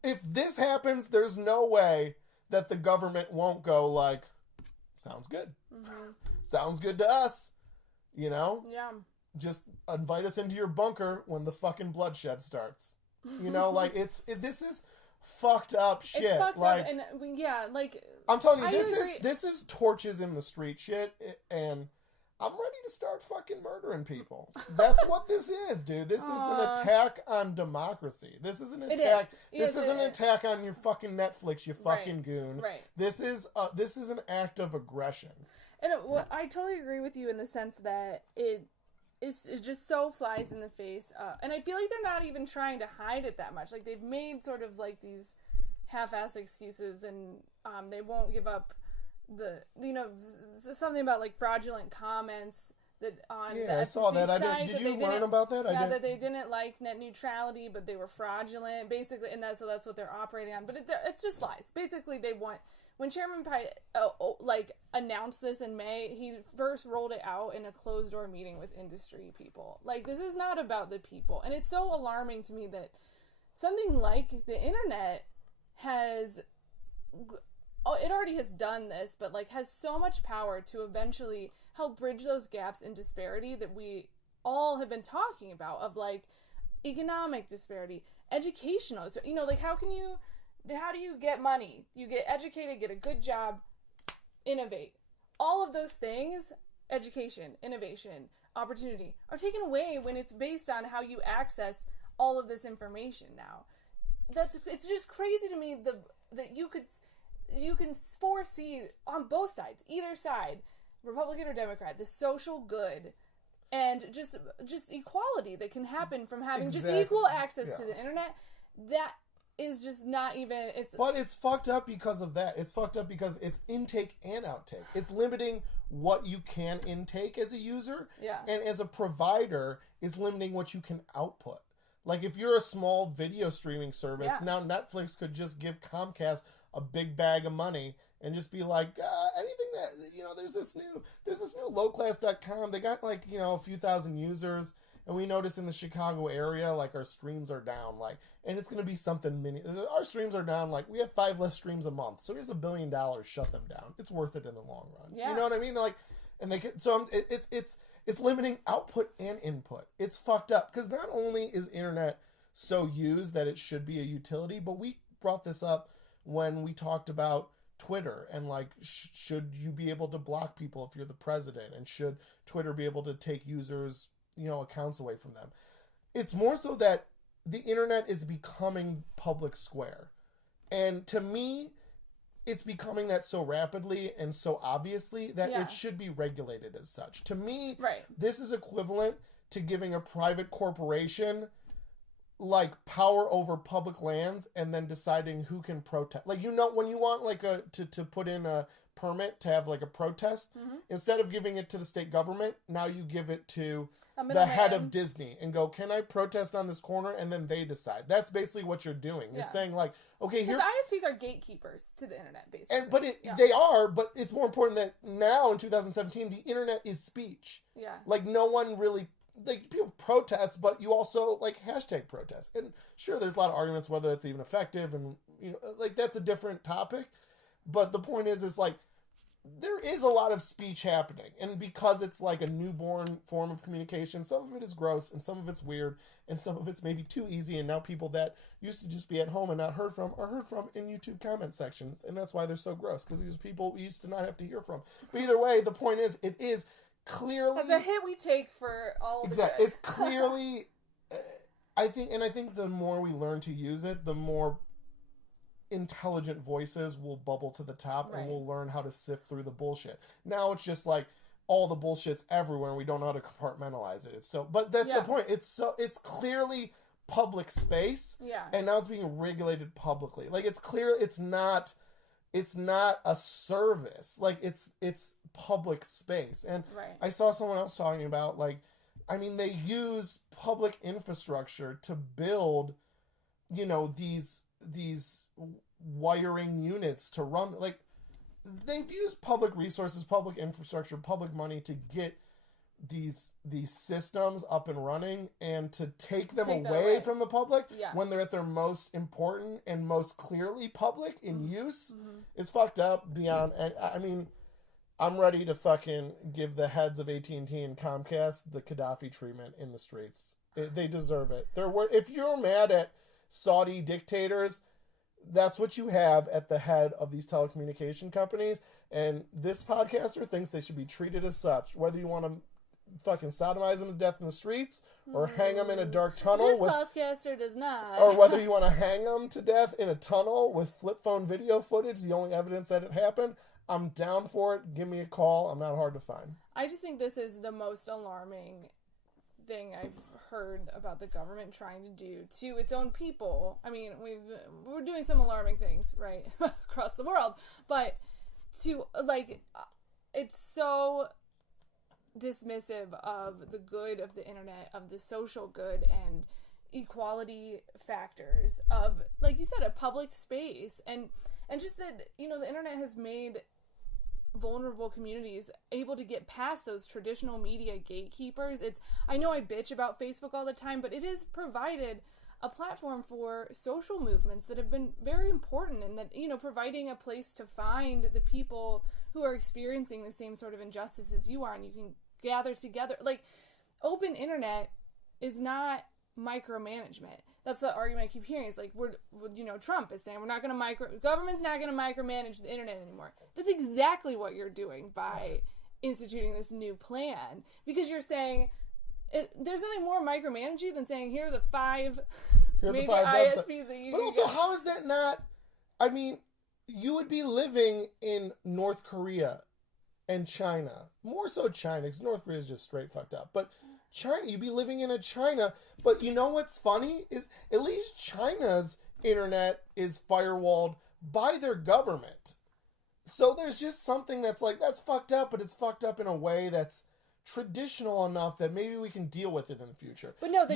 If this happens, there's no way that the government won't go like, sounds good. Mm-hmm. Sounds good to us. Yeah. Just invite us into your bunker when the fucking bloodshed starts. This is fucked up shit. It's fucked like, up, and yeah, like I'm telling you, this is torches in the street shit, and I'm ready to start fucking murdering people. That's what this is, dude. This is an attack on democracy. This is an attack. This is an attack on your fucking Netflix, you fucking goon. Right. This is an act of aggression. And I totally agree with you in the sense that it just so flies in the face. And I feel like they're not even trying to hide it that much. Like, they've made sort of like these half-ass excuses, and they won't give up something about like fraudulent comments that on the I saw that. Did you learn about that? Yeah, that they didn't like net neutrality, but they were fraudulent, basically, and that's what they're operating on. But it's just lies. Basically, they want. When Chairman Pai announced this in May, he first rolled it out in a closed-door meeting with industry people. Like, this is not about the people. And it's so alarming to me that something like the internet has... it already has done this, but, like, has so much power to eventually help bridge those gaps in disparity that we all have been talking about, of, like, economic disparity, educational, like, how do you get money? You get educated, get a good job, innovate. All of those things, education, innovation, opportunity, are taken away when it's based on how you access all of this information now. It's just crazy to me that you can foresee on both sides, either side, Republican or Democrat, the social good and just equality that can happen from having just equal access to the internet. That is just not even... But it's fucked up because of that. It's fucked up because it's intake and outtake. It's limiting what you can intake as a user. Yeah. And as a provider, is limiting what you can output. Like, if you're a small video streaming service, now Netflix could just give Comcast a big bag of money and just be like, anything that, there's this new lowclass.com. They got, like, a few thousand users. And we notice in the Chicago area, like, our streams are down, like, and it's going to be something mini. Our streams are down, like, we have 5 less streams a month. So here's $1 billion, shut them down. It's worth it in the long run. Yeah. You know what I mean? Like, and they can, so it's limiting output and input. It's fucked up. Because not only is internet so used that it should be a utility, but we brought this up when we talked about Twitter and, like, should you be able to block people if you're the president? And should Twitter be able to take users, accounts away from them? It's more so that the internet is becoming public square. And to me, it's becoming that so rapidly and so obviously that it should be regulated as such. To me, this is equivalent to giving a private corporation, like, power over public lands and then deciding who can protest. Like, when you want, like, to put in a permit to have, like, a protest, instead of giving it to the state government, now you give it to the head of Disney and go, can I protest on this corner? And then they decide. That's basically what you're doing. You're saying, like, okay, here... Because ISPs are gatekeepers to the internet, basically. But they are, but it's more important that now, in 2017, the internet is speech. Yeah. Like, no one really... Like, people protest, but you also, like, hashtag protest. And sure, there's a lot of arguments whether it's even effective, and, like, that's a different topic. But the point is like, there is a lot of speech happening. And because it's like a newborn form of communication, some of it is gross, and some of it's weird, and some of it's maybe too easy, and now people that used to just be at home and not heard from are heard from in YouTube comment sections. And that's why they're so gross, because these people we used to not have to hear from. But either way, the point is, it is clearly... That's a hit we take for all of exactly. It's clearly... I think the more we learn to use it, the more intelligent voices will bubble to the top, and we'll learn how to sift through the bullshit. Now it's just like all the bullshit's everywhere and we don't know how to compartmentalize it. But that's the point. It's clearly public space. Yeah. And now it's being regulated publicly. Like, it's clear it's not a service. Like, it's public space. And I saw someone else talking about, like, I mean, they use public infrastructure to build, these wiring units to run. Like, they've used public resources, public infrastructure, public money to get these systems up and running, and to take them away from the public when they're at their most important and most clearly public in use. It's fucked up beyond. I mean, I'm ready to fucking give the heads of AT&T and Comcast the Gaddafi treatment in the streets. They deserve it. If you're mad at Saudi dictators, that's what you have at the head of these telecommunication companies. And this podcaster thinks they should be treated as such. Whether you want to fucking sodomize them to death in the streets or hang them in a dark tunnel. This podcaster does not. Or whether you want to hang them to death in a tunnel with flip phone video footage, the only evidence that it happened, I'm down for it. Give me a call. I'm not hard to find. I just think this is the most alarming thing I've heard about the government trying to do to its own people. I mean, we're doing some alarming things, right, across the world, but to, like, it's so dismissive of the good of the internet, of the social good and equality factors of, like you said, a public space, and just that, you know, the internet has made vulnerable communities able to get past those traditional media gatekeepers. I know I bitch about Facebook all the time, but it has provided a platform for social movements that have been very important, and that, you know, providing a place to find the people who are experiencing the same sort of injustices you are, and you can gather together. Like, open internet is not micromanagement. That's the argument I keep hearing. It's like, Trump is saying government's not going to micromanage the internet anymore. That's exactly what you're doing by instituting this new plan, because you're saying there's nothing more micromanaging than saying, here are the five major ISPs that you But also, how is that not, I mean, you would be living in North Korea and China, more so China, because North Korea is just straight fucked up. But China, you'd be living in a China. But you know what's funny is at least China's internet is firewalled by their government. So there's just something that's like, that's fucked up, but it's fucked up in a way that's traditional enough that maybe we can deal with it in the future. But no, the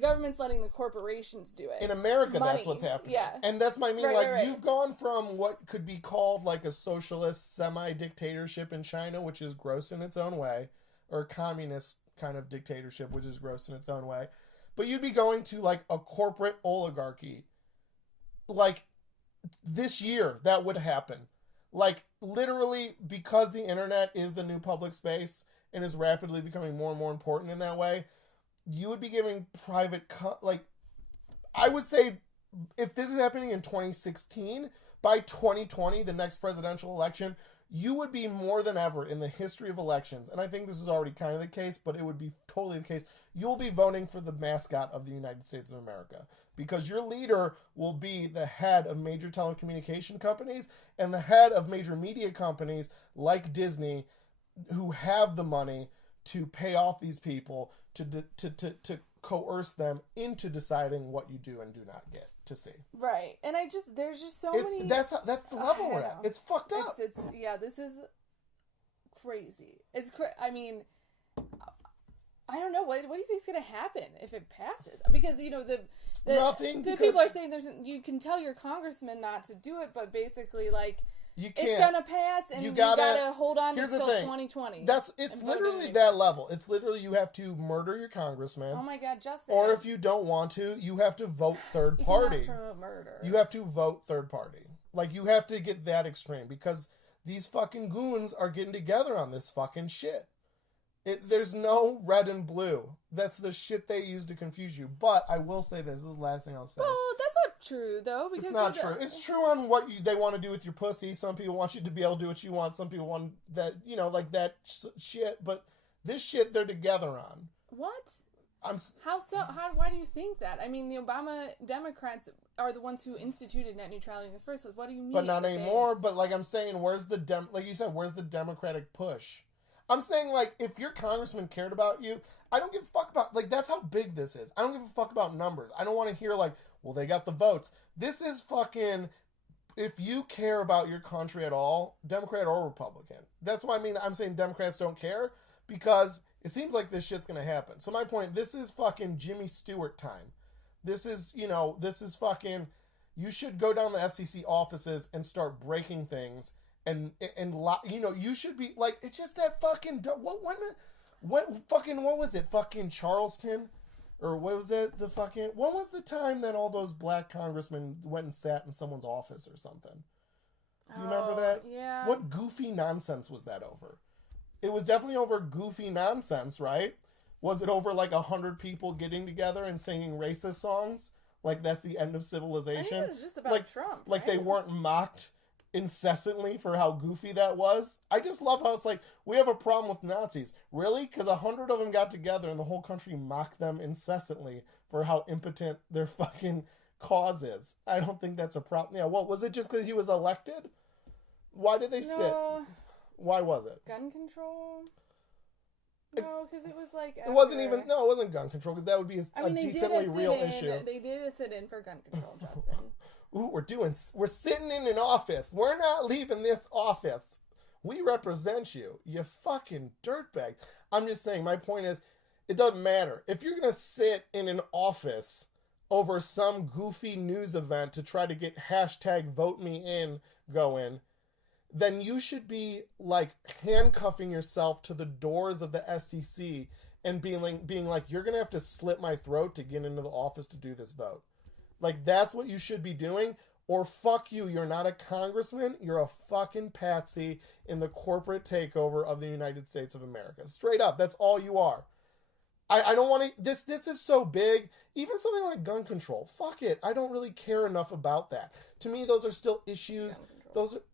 government's letting the corporations do it. In America, that's what's happening. Yeah. And that's my mean. Right. You've gone from what could be called like a socialist semi-dictatorship in China, which is gross in its own way, or a communist kind of dictatorship, which is gross in its own way. But you'd be going to like a corporate oligarchy. Like this year, that would happen. Like literally, because the internet is the new public space and is rapidly becoming more and more important in that way, you would be giving private, I would say, if this is happening in 2016, by 2020, the next presidential election, you would be more than ever in the history of elections, and I think this is already kind of the case, but it would be totally the case, you'll be voting for the mascot of the United States of America, because your leader will be the head of major telecommunication companies and the head of major media companies like Disney, who have the money to pay off these people to coerce them into deciding what you do and do not get to see. Right. And there's just so many. That's the level we're at. It's fucked up. This is crazy. I mean, I don't know. What do you think is going to happen if it passes? Because, you know, people are saying you can tell your congressman not to do it, but basically, like, it's gonna pass, and you gotta hold on until 2020. It's literally that level. It's literally you have to murder your congressman. Oh my God, Justin! Or if you don't want to, you have to vote third party. You cannot promote murder. You have to vote third party. Like you have to get that extreme because these fucking goons are getting together on this fucking shit. There's no red and blue. That's the shit they use to confuse you. But I will say this is the last thing I'll say. Well, that's not true, though. Because it's not true. It's true on what they want to do with your pussy. Some people want you to be able to do what you want. Some people want that, you know, like that shit. But this shit they're together on. What? How so? Why do you think that? I mean, the Obama Democrats are the ones who instituted net neutrality in the first place. What do you mean? But not anymore. But like I'm saying, where's the like you said, where's the Democratic push? I'm saying, like, if your congressman cared about you, I don't give a fuck about, like, that's how big this is. I don't give a fuck about numbers. I don't want to hear, like, well, they got the votes. This is fucking, if you care about your country at all, Democrat or Republican. That's why I'm saying Democrats don't care, because it seems like this shit's going to happen. So my point, this is fucking Jimmy Stewart time. This is fucking, you should go down the FCC offices and start breaking things. And you know, you should be like, it's just that fucking what was it, fucking Charleston, or what was that, when was the time that all those black congressmen went and sat in someone's office or something? Do you remember that? Yeah. What goofy nonsense was that over? It was definitely over goofy nonsense, right? Was it over like 100 people getting together and singing racist songs? Like that's the end of civilization. I think it was just about Trump. Like right? they weren't mocked incessantly for how goofy that was. I just love how it's like, we have a problem with Nazis. Really? Because 100 of them got together and the whole country mocked them incessantly for how impotent their fucking cause is. I don't think that's a problem. Yeah, what was it, just because he was elected? Why did they sit? Why was it? Gun control? No, because it was like... It wasn't even... No, it wasn't gun control, because that would be a decently real issue. They did a sit-in for gun control, Justin. Ooh, we're sitting in an office. We're not leaving this office. We represent you. You fucking dirtbag. I'm just saying, my point is, it doesn't matter. If you're going to sit in an office over some goofy news event to try to get #VoteMeIn going, then you should be like handcuffing yourself to the doors of the SEC and being like, you're going to have to slit my throat to get into the office to do this vote. Like, that's what you should be doing. Or fuck you, you're not a congressman, you're a fucking patsy in the corporate takeover of the United States of America. Straight up, that's all you are. I don't want to... This is so big. Even something like gun control. Fuck it. I don't really care enough about that. To me, those are still issues.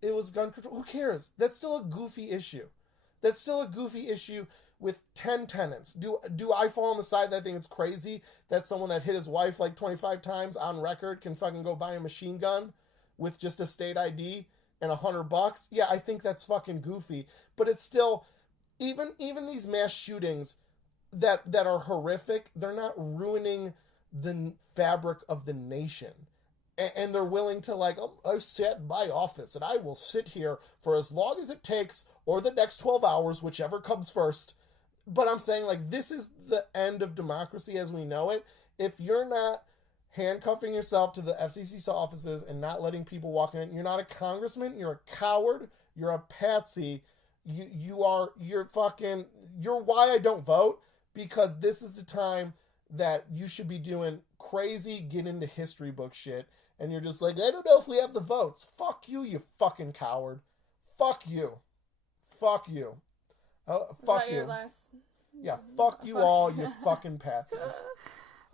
It was gun control. Who cares? That's still a goofy issue. That's still a goofy issue with 10 tenants. Do I fall on the side that I think it's crazy that someone that hit his wife like 25 times on record can fucking go buy a machine gun with just a state ID and $100? Yeah, I think that's fucking goofy. But it's still... Even these mass shootings that are horrific, they're not ruining the fabric of the nation. And they're willing to like, oh, I sat in my office and I will sit here for as long as it takes or the next 12 hours, whichever comes first. But I'm saying, like, this is the end of democracy as we know it. If you're not handcuffing yourself to the FCC offices and not letting people walk in, you're not a congressman, you're a coward, you're a patsy, you're why I don't vote. Because this is the time that you should be doing crazy, get into history book shit. And you're just like, I don't know if we have the votes. Fuck you, you fucking coward. Fuck you. Fuck you. Fuck you. Yeah, fuck you all, you fucking patsies.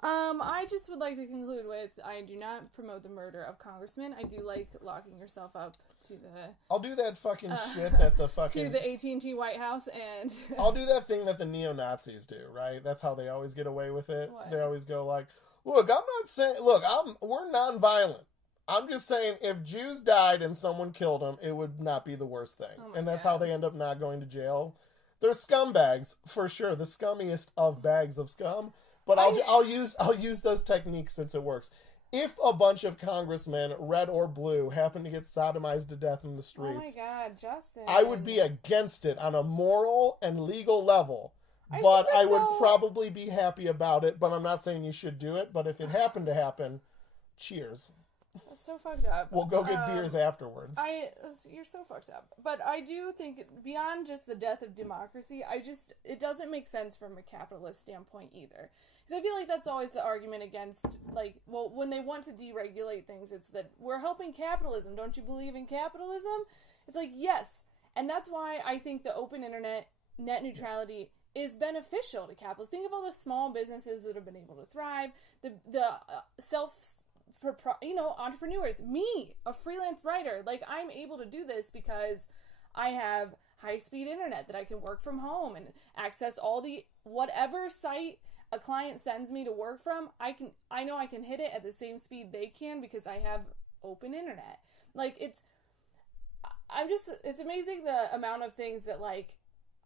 I just would like to conclude with, I do not promote the murder of congressmen. I do like locking yourself up to the... I'll do that fucking shit that the fucking... To the AT&T White House and... I'll do that thing that the neo-Nazis do, right? That's how they always get away with it. What? They always go like, look, I'm not saying... Look, we're non-violent. I'm just saying if Jews died and someone killed them, it would not be the worst thing. Oh and that's God. how they end up not going to jail. They're scumbags, for sure. The scummiest of bags of scum. But I'll use those techniques since it works. If a bunch of congressmen, red or blue, happen to get sodomized to death in the streets, oh my God, Justin, I would be against it on a moral and legal level. But I would probably be happy about it. But I'm not saying you should do it. But if it happened to happen, cheers. That's so fucked up. We'll go get beers afterwards. You're so fucked up. But I do think, beyond just the death of democracy, it doesn't make sense from a capitalist standpoint either. Because I feel like that's always the argument against, like, well, when they want to deregulate things, it's that we're helping capitalism. Don't you believe in capitalism? It's like, yes. And that's why I think the open internet, net neutrality, is beneficial to capitalists. Think of all the small businesses that have been able to thrive, entrepreneurs, me, a freelance writer. Like, I'm able to do this because I have high-speed internet that I can work from home and access all the whatever site a client sends me to work from. I know I can hit it at the same speed they can because I have open internet. Like, it's amazing the amount of things that, like,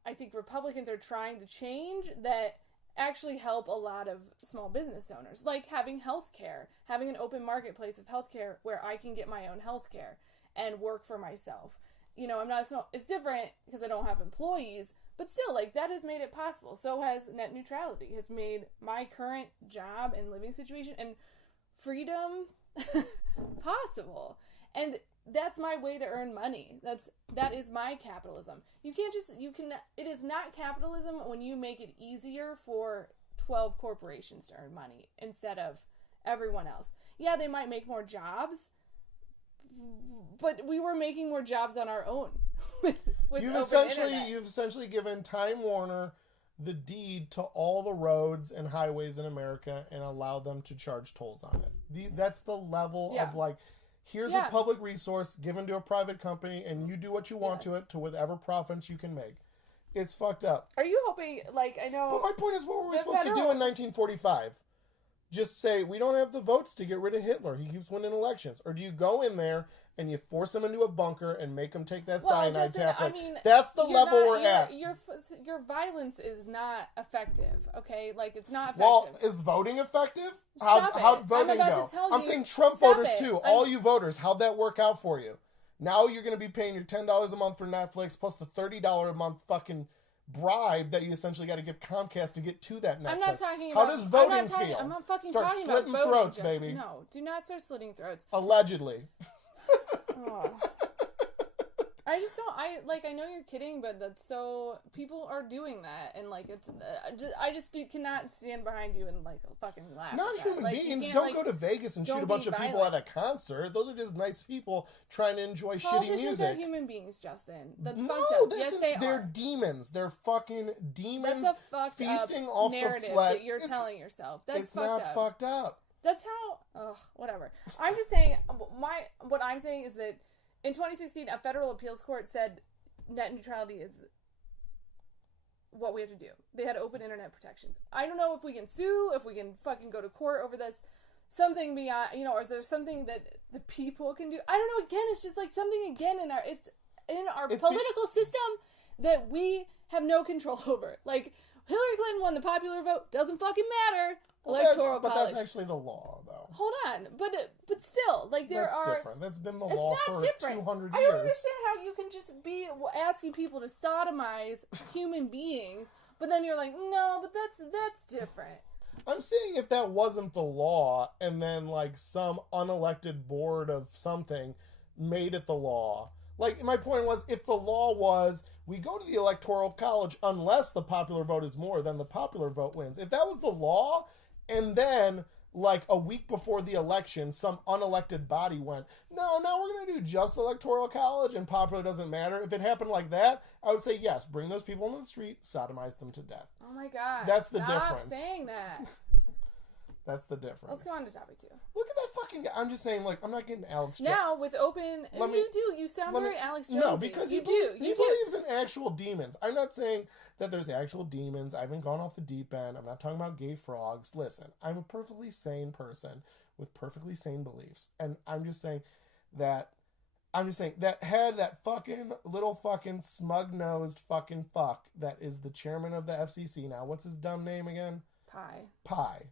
I think Republicans are trying to change that actually help a lot of small business owners, like having healthcare, having an open marketplace of healthcare where I can get my own healthcare and work for myself. You know, I'm not it's different because I don't have employees, but still, like, that has made it possible. So has net neutrality, has made my current job and living situation and freedom possible. And that's my way to earn money. That is my capitalism. It is not capitalism when you make it easier for 12 corporations to earn money instead of everyone else. Yeah, they might make more jobs, but we were making more jobs on our own. with you've essentially given Time Warner the deed to all the roads and highways in America and allowed them to charge tolls on it. That's the level of like, here's a public resource given to a private company, and you do what you want to it to whatever profits you can make. It's fucked up. Are you hoping, like, I know... But my point is, what were we supposed to do in 1945? Just say, we don't have the votes to get rid of Hitler. He keeps winning elections. Or do you go in there and you force him into a bunker and make him take that cyanide tablet? That's the level we're at. Your violence is not effective, okay? Like, it's not effective. Well, is voting effective? How'd voting go? I'm saying Trump voters, too. All you voters, how'd that work out for you? Now you're going to be paying your $10 a month for Netflix plus the $30 a month fucking bribe that you essentially got to give Comcast to get to that Netflix. I'm not talking about... How does voting feel? I'm not fucking start talking slitting about throats, voting, baby. No, do not start slitting throats. Allegedly. Oh. I just don't... I know you're kidding, but that's so... People are doing that, and, like, it's... I just cannot stand behind you and, like, fucking laugh. Not human beings. Don't go to Vegas and shoot a bunch of people at a concert. Those are just nice people trying to enjoy shitty music. Politicians are human beings, Justin. That's fucked up. Yes, they're demons. They're fucking demons. That's a fucked feasting up off narrative the flesh that you're telling yourself. That's fucked not up. fucked up. That's how... Ugh, whatever. I'm just saying... What I'm saying is that in 2016, a federal appeals court said net neutrality is what we have to do. They had open internet protections. I don't know if we can sue, if we can fucking go to court over this. Something beyond, or is there something that the people can do? I don't know. Again, it's just like something in our political system that we have no control over. Like, Hillary Clinton won the popular vote. Doesn't fucking matter. Electoral college. But that's actually the law, though. Hold on, but still, like that's different. That's been the law for 200 years. I don't understand how you can just be asking people to sodomize human beings, but then you're like, no, but that's different. I'm saying if that wasn't the law, and then like some unelected board of something made it the law. Like, my point was, if the law was, we go to the electoral college unless the popular vote is more, then the popular vote wins. If that was the law, and then, like, a week before the election, some unelected body went, no, now we're going to do just electoral college and popular doesn't matter. If it happened like that, I would say, yes, bring those people into the street, sodomize them to death. Oh my God. That's the difference. Stop saying that. That's the difference. Let's go on to topic 2. Look at that fucking guy. I'm just saying, like, I'm not getting Alex Jones. Now, with open... You sound very Alex Jones. No, because he believes in actual demons. I'm not saying that there's actual demons. I haven't gone off the deep end. I'm not talking about gay frogs. Listen, I'm a perfectly sane person with perfectly sane beliefs. And I'm just saying that had that fucking little fucking smug-nosed fucking fuck that is the chairman of the FCC now. What's his dumb name again? Pie.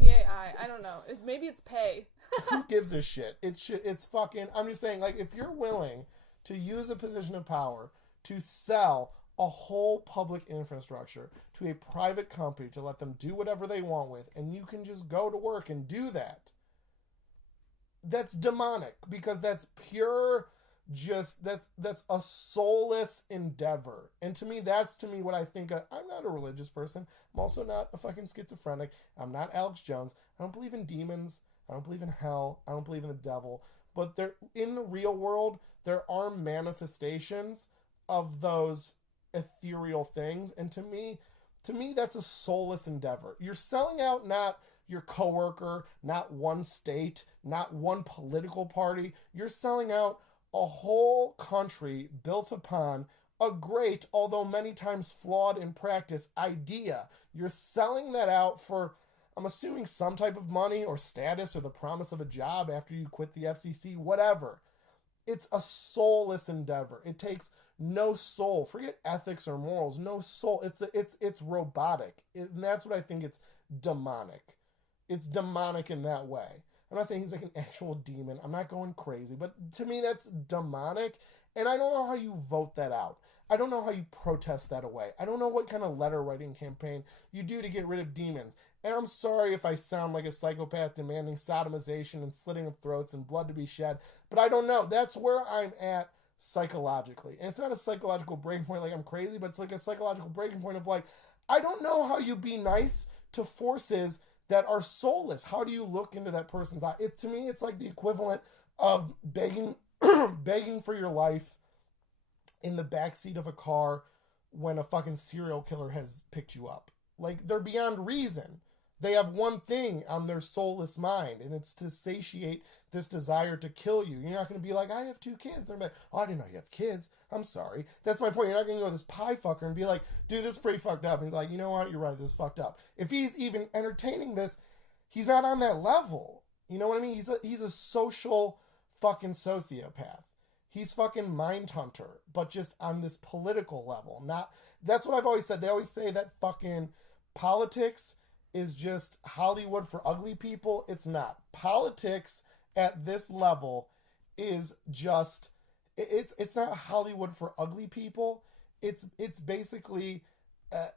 P-A-I. I don't know. Maybe it's pay. Who gives a shit? It's fucking... I'm just saying, like, if you're willing to use a position of power to sell a whole public infrastructure to a private company to let them do whatever they want with, and you can just go to work and do that, that's demonic, because that's pure... that's a soulless endeavor. And to me, that's what I think I'm not a religious person. I'm also not a fucking schizophrenic. I'm not Alex Jones. I don't believe in demons. I don't believe in hell. I don't believe in the devil. But there, in the real world, there are manifestations of those ethereal things. And to me, that's a soulless endeavor. You're selling out not your coworker, not one state, not one political party. You're selling out a whole country built upon a great, although many times flawed in practice, idea. You're selling that out for, I'm assuming, some type of money or status or the promise of a job after you quit the FCC, whatever. It's a soulless endeavor. It takes no soul. Forget ethics or morals. No soul. It's robotic. And that's what I think it's demonic. It's demonic in that way. I'm not saying he's like an actual demon. I'm not going crazy. But to me, that's demonic. And I don't know how you vote that out. I don't know how you protest that away. I don't know what kind of letter writing campaign you do to get rid of demons. And I'm sorry if I sound like a psychopath demanding sodomization and slitting of throats and blood to be shed. But I don't know. That's where I'm at psychologically. And it's not a psychological breaking point like I'm crazy, but it's like a psychological breaking point of like, I don't know how you be nice to forces that are soulless. How do you look into that person's eye? To me, it's like the equivalent of begging for your life in the backseat of a car when a fucking serial killer has picked you up. Like, they're beyond reason. They have one thing on their soulless mind, and it's to satiate this desire to kill you. You're not going to be like, I have 2 kids. They're like, oh, I didn't know you have kids. I'm sorry. That's my point. You're not going to go to this pie fucker and be like, dude, this is pretty fucked up. And he's like, you know what? You're right. This is fucked up. If he's even entertaining this, he's not on that level. You know what I mean? He's a social fucking sociopath. He's fucking Mindhunter, but just on this political level. That's what I've always said. They always say that fucking politics is just Hollywood for ugly people. It's not. Politics at this level is just, it's not Hollywood for ugly people. It's basically,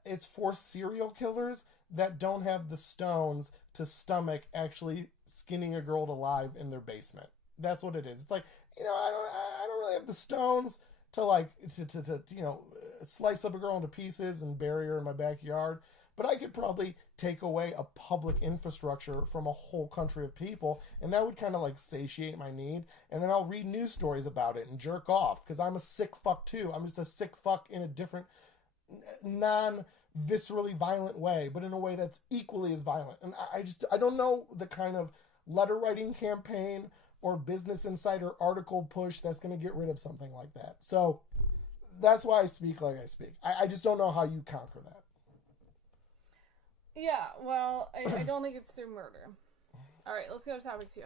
it's for serial killers that don't have the stones to stomach actually skinning a girl alive in their basement. That's what it is. It's like, you know, I don't really have the stones to like to you know, slice up a girl into pieces and bury her in my backyard, but I could probably take away a public infrastructure from a whole country of people, and that would kind of like satiate my need, and then I'll read news stories about it and jerk off because I'm a sick fuck too. I'm just a sick fuck in a different, non-viscerally violent way, but in a way that's equally as violent. And I don't know the kind of letter writing campaign or Business Insider article push that's going to get rid of something like that. So that's why I speak like I speak. I just don't know how you conquer that. Yeah, well, I don't think it's through murder. All right, let's go to topic 2.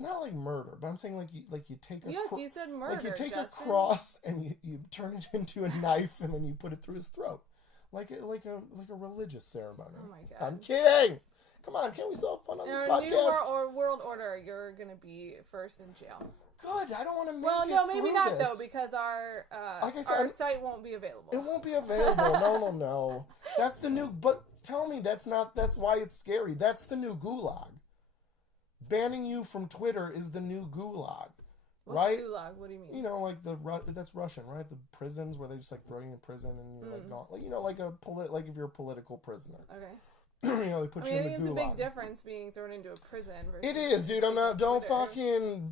Not like murder, but I'm saying like you take a... Yes, you said murder, like you take Justin. a cross and you turn it into a knife and then you put it through his throat. Like a religious ceremony. Oh my God. I'm kidding! Come on, can't we still have fun on this podcast? In our new world order, you're going to be first in jail. Good, I don't want to make Well, it no, maybe through not, this. though, because our Like I said, our site won't be available. It won't be available. No. That's the new... But tell me that's why it's scary. That's the new gulag. Banning you from Twitter is the new gulag. What's right? gulag? What do you mean? You know, like that's Russian, right? The prisons where they just like throw you in prison and you're like gone. Like, you know, like like if you're a political prisoner. Okay. You know, they put you in the gulag. I think it's a big difference being thrown into a prison versus... It is, dude. Don't fucking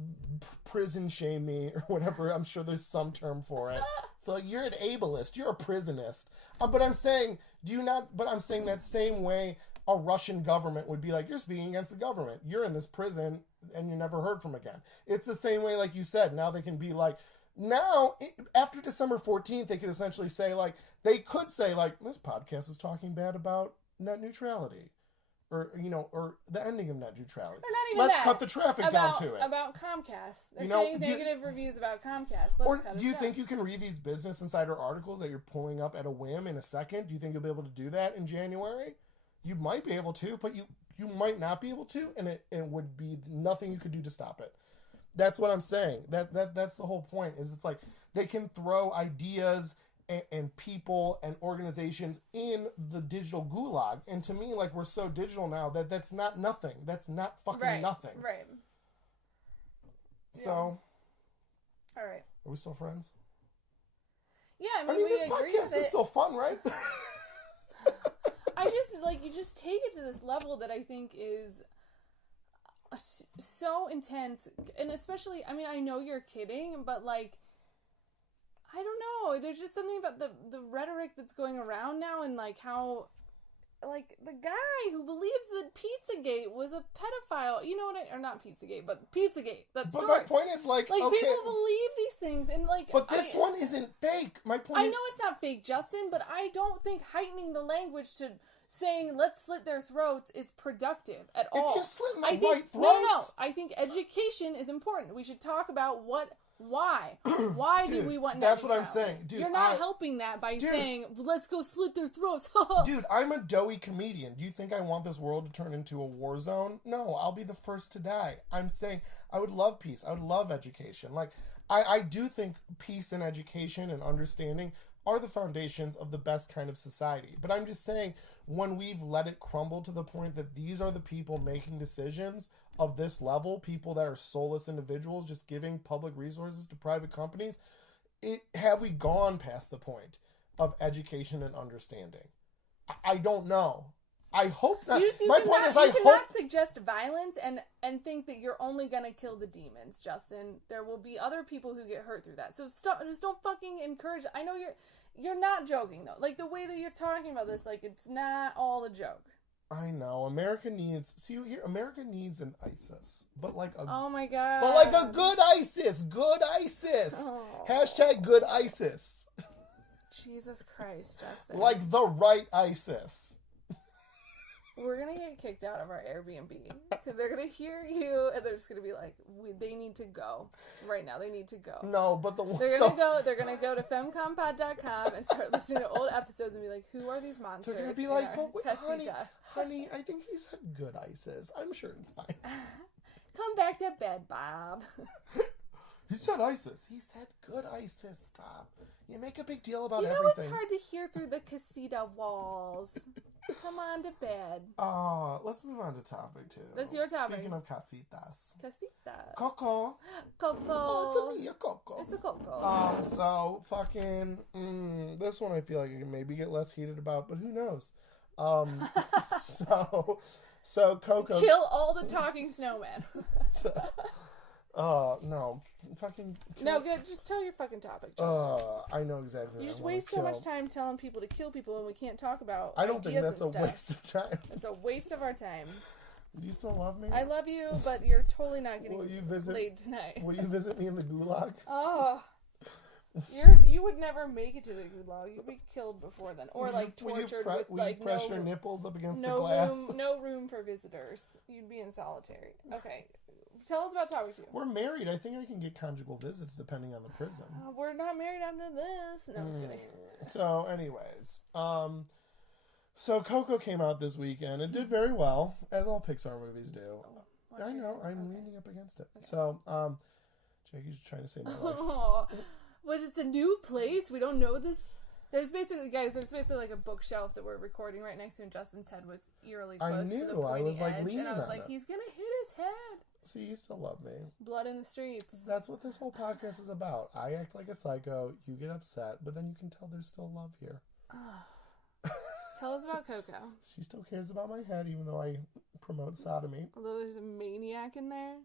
prison shame me or whatever. I'm sure there's some term for it. So like, you're an ableist. You're a prisonist. But I'm saying, I'm saying that same way a Russian government would be like, you're speaking against the government. You're in this prison and you're never heard from again. It's the same way, like you said. Now they can be like, after December 14th, they could essentially say, like, this podcast is talking bad about net neutrality, or or the ending of net neutrality. Or not even Let's cut the traffic down to it. About Comcast. They're saying negative reviews about Comcast. Do you think you can read these Business Insider articles that you're pulling up at a whim in a second? Do you think you'll be able to do that in January? You might be able to, but you might not be able to, and it would be nothing you could do to stop it. That's what I'm saying. That's the whole point. Is it's like they can throw ideas and people and organizations in the digital gulag, and to me, like, we're so digital now that's not nothing. That's not fucking nothing. Right. So, all right. Are we still friends? Yeah, I mean this podcast is still fun, right? I just you just take it to this level that I think is so intense, and especially, I mean, I know you're kidding, but like, I don't know. There's just something about the rhetoric that's going around now, and like how, like, the guy who believes that Pizzagate was a pedophile. You know what? Or not Pizzagate, but Pizzagate. But my point is like okay, people believe these things, and like. But this one isn't fake. My point. I know it's not fake, Justin, but I don't think heightening the language to saying let's slit their throats is productive at all. If you're slitting the white throats, no. I think education is important. We should talk about why dude, do we want that's what I'm saying, dude. You're not helping that by saying let's go slit their throats. Dude, I'm a doughy comedian. Do you think I want this world to turn into a war zone? No, I'll be the first to die. I'm saying I would love peace. I would love education. Like, I do think peace and education and understanding are the foundations of the best kind of society. But I'm just saying, when we've let it crumble to the point that these are the people making decisions of this level, people that are soulless individuals just giving public resources to private companies, have we gone past the point of education and understanding? I don't know. I hope not. My point is, I hope... You cannot suggest violence and think that you're only going to kill the demons, Justin. There will be other people who get hurt through that. So stop. Just don't fucking encourage... I know you're not joking, though. Like, the way that you're talking about this, like, it's not all a joke. I know. America needs an ISIS. But like a oh my god. But like a good ISIS. Good ISIS. Oh. Hashtag good ISIS. Jesus Christ, Justin. Like the right ISIS. We're going to get kicked out of our Airbnb because they're going to hear you and they're just going to be like, they need to go right now. They need to go. No, but they're going to go to FemComPod.com and start listening to old episodes and be like, who are these monsters? They're going to be like, but wait, honey, I think he said good ISIS. I'm sure it's fine. Come back to bed, Bob. He said ISIS. He said good ISIS. Stop. You make a big deal about everything. You know it's hard to hear through the casita walls. Come on to bed. Let's move on to topic 2. That's your topic. Speaking of casitas. Casitas. Coco. Oh, it's a Coco. It's a Coco. So fucking this one I feel like I can maybe get less heated about, but who knows? So Coco. Kill all the talking snowmen. No. Fucking no, good. Just tell your fucking topic, Justin. I know exactly. You just waste so much time telling people to kill people and we can't talk about I don't think that's a waste of time. It's a waste of our time. Do you still love me? I love you, but you're totally not getting laid tonight. Will you visit me in the gulag? Oh. You would never make it to the gulag. You'd be killed before then. Or like tortured with like press your nipples up against the glass? No room for visitors. You'd be in solitary. Okay. Tell us about topic 2. We're married. I think I can get conjugal visits depending on the prison. We're not married after this. No, I'm just kidding. So, anyways, so Coco came out this weekend. It did very well, as all Pixar movies do. I know. I'm leaning up against it. Okay. So, Jackie's trying to save my life. But it's a new place. We don't know this. There's basically like a bookshelf that we're recording right next to, and Justin's head was eerily close to the pointy edge. And I was like, he's going to hit his head. See, you still love me. Blood in the streets. That's what this whole podcast is about. I act like a psycho, you get upset, but then you can tell there's still love here. Tell us about Coco. She still cares about my head, even though I promote sodomy. Although there's a maniac in there.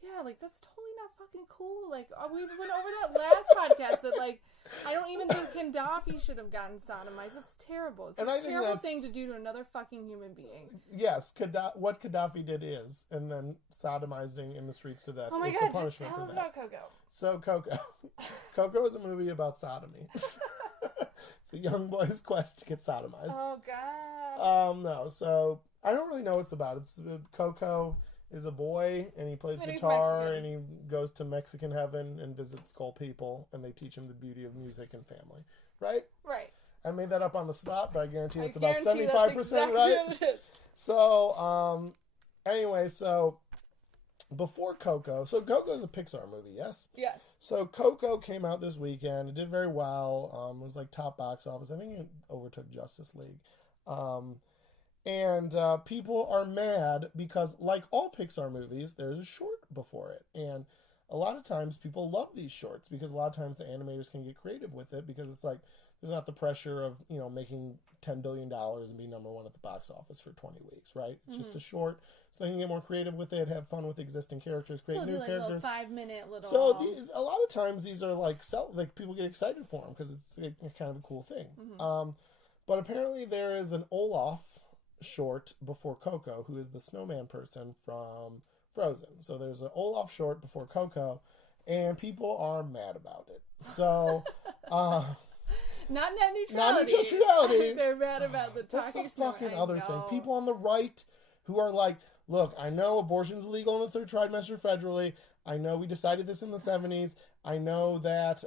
Yeah, like, that's totally not fucking cool. Like, we went over that last podcast that, like, I don't even think Gaddafi should have gotten sodomized. That's terrible. It's a terrible thing to do to another fucking human being. Yes, what Gaddafi did is, and then sodomizing in the streets to death. Oh my God, just tell us about Coco. So, Coco is a movie about sodomy. It's a young boy's quest to get sodomized. Oh, God. No, so, I don't really know what it's about. It's Coco is a boy, and he plays guitar, and he goes to Mexican heaven and visits skull people, and they teach him the beauty of music and family. Right? Right. I made that up on the spot, but I guarantee it's about 75% right. So, anyway, so before Coco, so Coco's a Pixar movie, yes? Yes. So Coco came out this weekend. It did very well. It was like top box office. I think it overtook Justice League. And people are mad because, like all Pixar movies, there's a short before it. And a lot of times people love these shorts because a lot of times the animators can get creative with it because it's like there's not the pressure of, making $10 billion and be number one at the box office for 20 weeks, right? It's just a short, so they can get more creative with it, have fun with existing characters, create new characters. 5-minute little. So a lot of times these are like people get excited for them because it's kind of a cool thing. Mm-hmm. But apparently there is an Olaf short before Coco, who is the snowman person from Frozen. So there's an Olaf short before Coco, and people are mad about it. So, not net neutrality. They're mad about the talking. That's the fucking other thing. People on the right who are like, look, I know abortion's illegal in the third trimester federally. I know we decided this in the 70s. I know that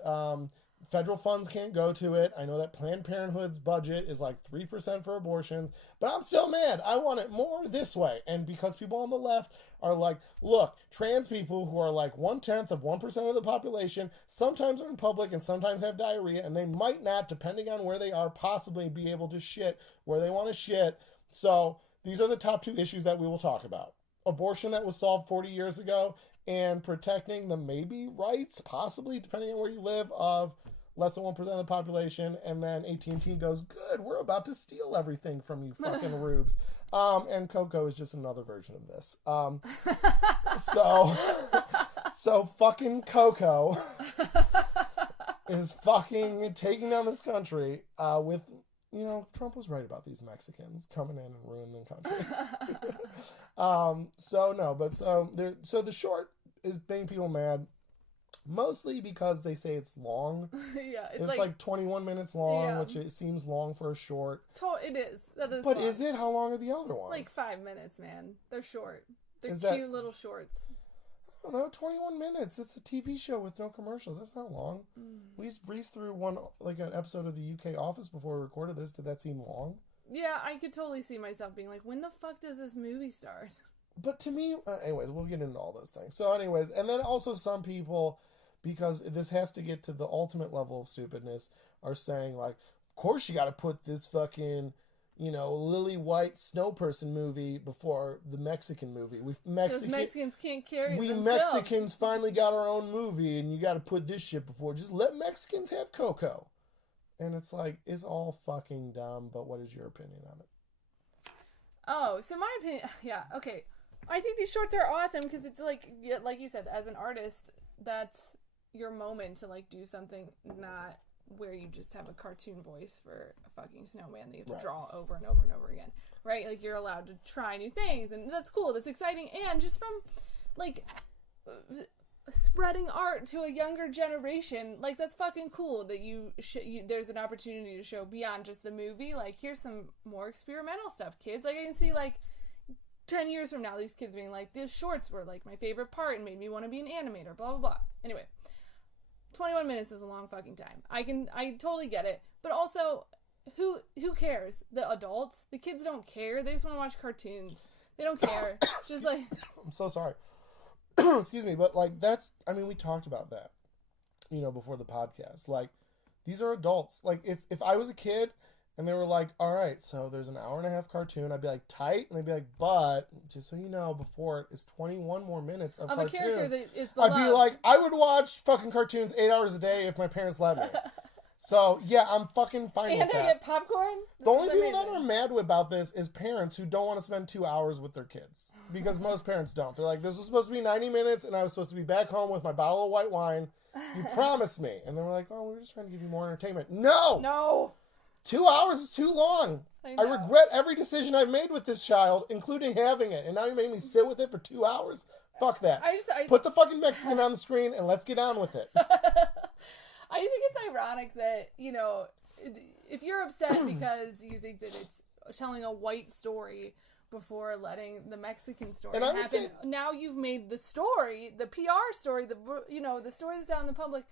federal funds can't go to it. I know that Planned Parenthood's budget is like 3% for abortions, but I'm still mad. I want it more this way. And because people on the left are like, look, trans people who are like 1/10 of 1% of the population sometimes are in public and sometimes have diarrhea, and they might not, depending on where they are, possibly be able to shit where they want to shit. So these are the top 2 issues that we will talk about. Abortion that was solved 40 years ago, and protecting the maybe rights, possibly, depending on where you live, of less than 1% of the population. And then AT&T goes, good, we're about to steal everything from you fucking rubes. And Coco is just another version of this. So fucking Coco is fucking taking down this country with Trump was right about these Mexicans coming in and ruining the country. So the short is making people mad, mostly because they say it's long. Yeah, it's like 21 minutes long, which it seems long for a short. It is. That is. But long. Is it? How long are the other ones? Like 5 minutes, man. They're short. They're cute little shorts. I don't know, 21 minutes. It's a TV show with no commercials. That's not long. We breezed through an episode of the UK Office before we recorded this. Did that seem long? Yeah, I could totally see myself being like, when the fuck does this movie start? But to me, anyways, we'll get into all those things. So anyways, and then also some people, because this has to get to the ultimate level of stupidness, are saying like, of course you got to put this fucking, Lily White snow person movie before the Mexican movie. Because Mexicans can't carry we themselves. Mexicans finally got our own movie, and you got to put this shit before. Just let Mexicans have Coco. And it's like, it's all fucking dumb, but what is your opinion on it? Oh, so my opinion, yeah, okay. I think these shorts are awesome because it's like you said, as an artist, that's your moment to like do something not where you just have a cartoon voice for a fucking snowman that you have to draw over and over and over again, right? Like, you're allowed to try new things, and that's cool, that's exciting, and just from like spreading art to a younger generation, like, that's fucking cool that there's an opportunity to show beyond just the movie. Like, here's some more experimental stuff, kids. Like, I can see like 10 years from now these kids being like, these shorts were like my favorite part and made me want to be an animator, blah blah blah. Anyway, 21 minutes is a long fucking time. I totally get it. But also, who cares? The adults? The kids don't care. They just want to watch cartoons. They don't care. Just like... I'm so sorry. Excuse me, but like we talked about that, before the podcast. Like, these are adults. Like, if I was a kid and they were like, all right, so there's an hour and a half cartoon, I'd be like, tight. And they'd be like, but just so you know, before it is 21 more minutes of cartoon. A character that is beloved. I'd be like, I would watch fucking cartoons 8 hours a day if my parents let me. So, yeah, I'm fucking fine with that. And I get popcorn? The only people that are mad about this is parents who don't want to spend 2 hours with their kids. Because most parents don't. They're like, this was supposed to be 90 minutes, and I was supposed to be back home with my bottle of white wine. You promised me. And then we're like, oh, we're just trying to give you more entertainment. No! 2 hours is too long. I regret every decision I've made with this child, including having it. And now you made me sit with it for 2 hours? Fuck that. Put the fucking Mexican on the screen, and let's get on with it. I think it's ironic that, if you're upset because you think that it's telling a white story before letting the Mexican story happen, now you've made the story, the PR story, the story that's out in the public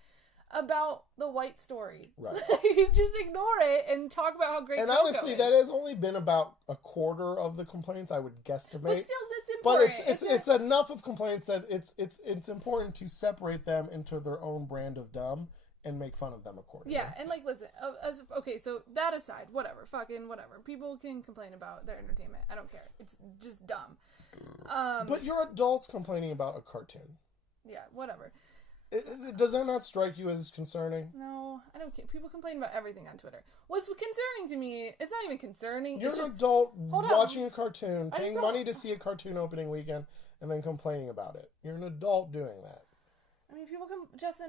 about the white story. Right. You just ignore it and talk about how great Coco honestly, that has only been about a quarter of the complaints, I would guesstimate. But still, that's important. But it's enough of complaints that it's important to separate them into their own brand of dumb and make fun of them accordingly. Yeah, and like, listen, okay, so that aside, whatever. People can complain about their entertainment. I don't care. It's just dumb. But you're adults complaining about a cartoon. Yeah, whatever. Does that not strike you as concerning? No, I don't care. People complain about everything on Twitter. What's concerning to me, it's not even concerning. You're an adult watching a cartoon, paying money to see a cartoon opening weekend, and then complaining about it. You're an adult doing that. I mean, people just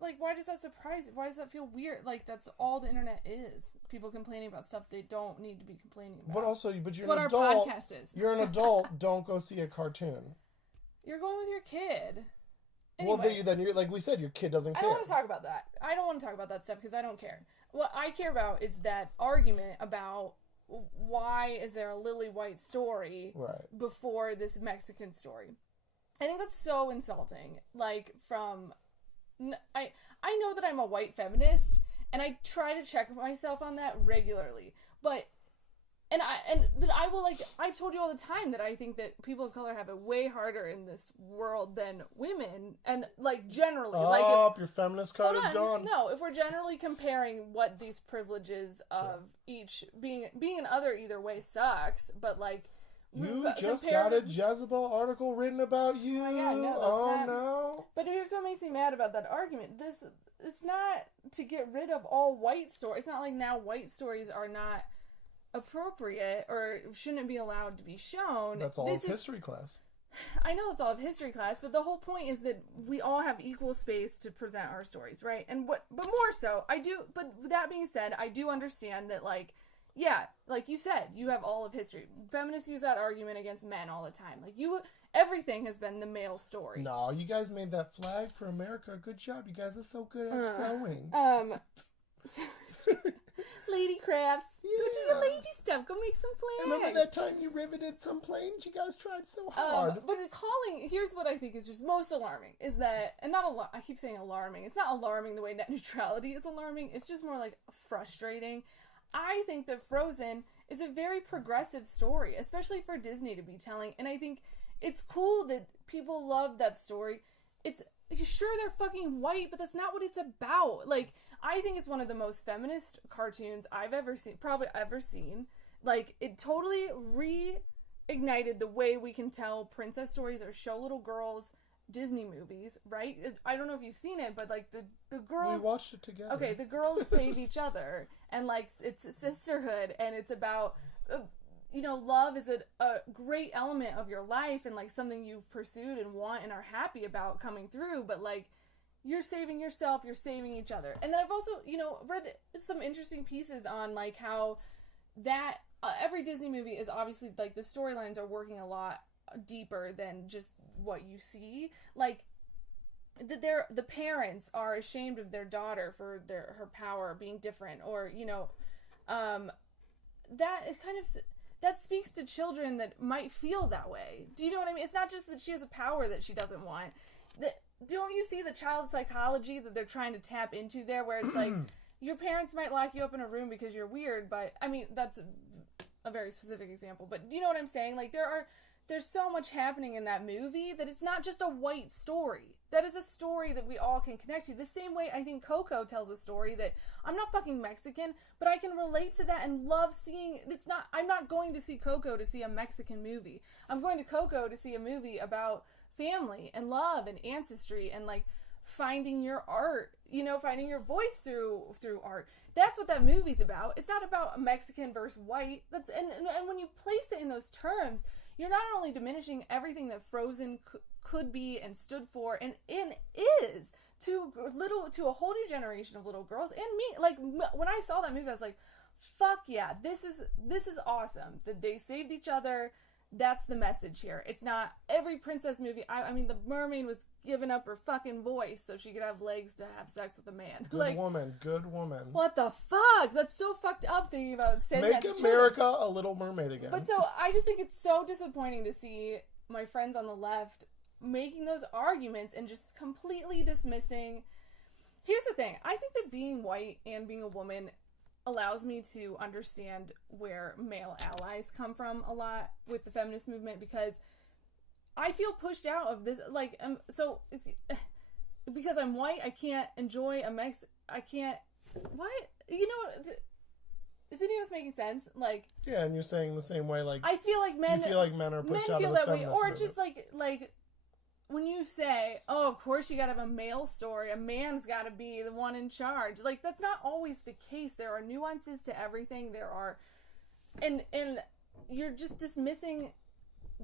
like, why does that surprise you? Why does that feel weird? Like, that's all the internet is. People complaining about stuff they don't need to be complaining about. But also, you're it's an what adult. Our podcast is. You're an adult. Don't go see a cartoon. You're going with your kid. Anyway, well, then you're like we said, your kid doesn't care. I don't want to talk about that. I don't want to talk about that stuff because I don't care. What I care about is that argument about why is there a Lily White story before this Mexican story. I think that's so insulting. Like, I know that I'm a white feminist, and I try to check myself on that regularly. But I will, like, I've told you all the time that I think that people of color have it way harder in this world than women, and, like, generally. Your feminist card is gone. No, if we're generally comparing what these privileges of each being an other either way sucks, but, like, you just got a Jezebel article written about you. Oh, yeah, no, no. But here's what makes me mad about that argument. It's not to get rid of all white stories. It's not like now white stories are not appropriate or shouldn't be allowed to be shown. That's all of history class. I know it's all of history class, but the whole point is that we all have equal space to present our stories, right? But more so, but that being said, I do understand that, like, Yeah, like you said, you have all of history. Feminists use that argument against men all the time. Like, everything has been the male story. No, you guys made that flag for America. Good job. You guys are so good at sewing. Lady crafts. Yeah. Go do your lady stuff. Go make some flags. Remember that time you riveted some planes? You guys tried so hard. But here's what I think is just most alarming, is that, and not I keep saying alarming. It's not alarming the way net neutrality is alarming. It's just more like frustrating. I think that Frozen is a very progressive story, especially for Disney to be telling. And I think it's cool that people love that story. It's sure they're fucking white, but that's not what it's about. Like, I think it's one of the most feminist cartoons I've ever seen, probably ever seen. Like, it totally reignited the way we can tell princess stories or show little girls Disney movies, right? I don't know if you've seen it, but like the girls, we watched it together. Okay, the girls save each other, and like it's a sisterhood, and it's about love is a great element of your life, and like something you've pursued and want and are happy about coming through, but like you're saving yourself, you're saving each other. And then I've also read some interesting pieces on like how that every Disney movie is obviously like the storylines are working a lot deeper than just what you see. Like the parents are ashamed of their daughter for her power being different, or that speaks to children that might feel that way. Do you know what I mean? It's not just that she has a power that she doesn't want. Don't you see the child psychology that they're trying to tap into there, where it's like your parents might lock you up in a room because you're weird, but I mean that's a very specific example, but do you know what I'm saying? Like there's so much happening in that movie that it's not just a white story. That is a story that we all can connect to. The same way I think Coco tells a story that I'm not fucking Mexican, but I can relate to that and love seeing. I'm not going to see Coco to see a Mexican movie. I'm going to Coco to see a movie about family and love and ancestry and like finding your art, finding your voice through art. That's what that movie's about. It's not about Mexican versus white. And when you place it in those terms, you're not only diminishing everything that Frozen could be and stood for and is to a whole new generation of little girls and me. Like when I saw that movie, I was like, fuck yeah, this is awesome that they saved each other. That's the message here. It's not every princess movie. I mean, the mermaid was giving up her fucking voice so she could have legs to have sex with a man. Good woman. What the fuck? That's so fucked up thinking about saying that to America children. a Little Mermaid again. But so I just think it's so disappointing to see my friends on the left making those arguments and just completely dismissing. Here's the thing. I think that being white and being a woman allows me to understand where male allies come from a lot with the feminist movement, because I feel pushed out of this. Like, because I'm white, I can't enjoy I can't. What? Is any of this making sense? Like, yeah, and you're saying the same way. Like, I feel like men. You feel like men are pushed out of the that feminist way, or movement. just like. When you say, oh, of course you gotta have a male story, a man's gotta be the one in charge. Like, that's not always the case. There are nuances to everything. And you're just dismissing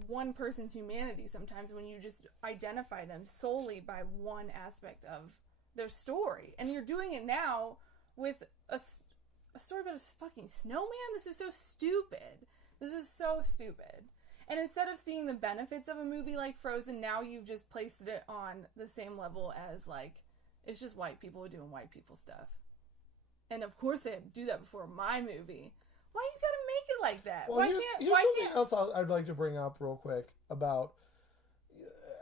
one person's humanity sometimes when you just identify them solely by one aspect of their story. And you're doing it now with a story about a fucking snowman? This is so stupid. And instead of seeing the benefits of a movie like Frozen, now you've just placed it on the same level as, like, it's just white people doing white people stuff. And of course they'd do that before my movie. Why you gotta make it like that? Well, here's something else I'd like to bring up real quick about,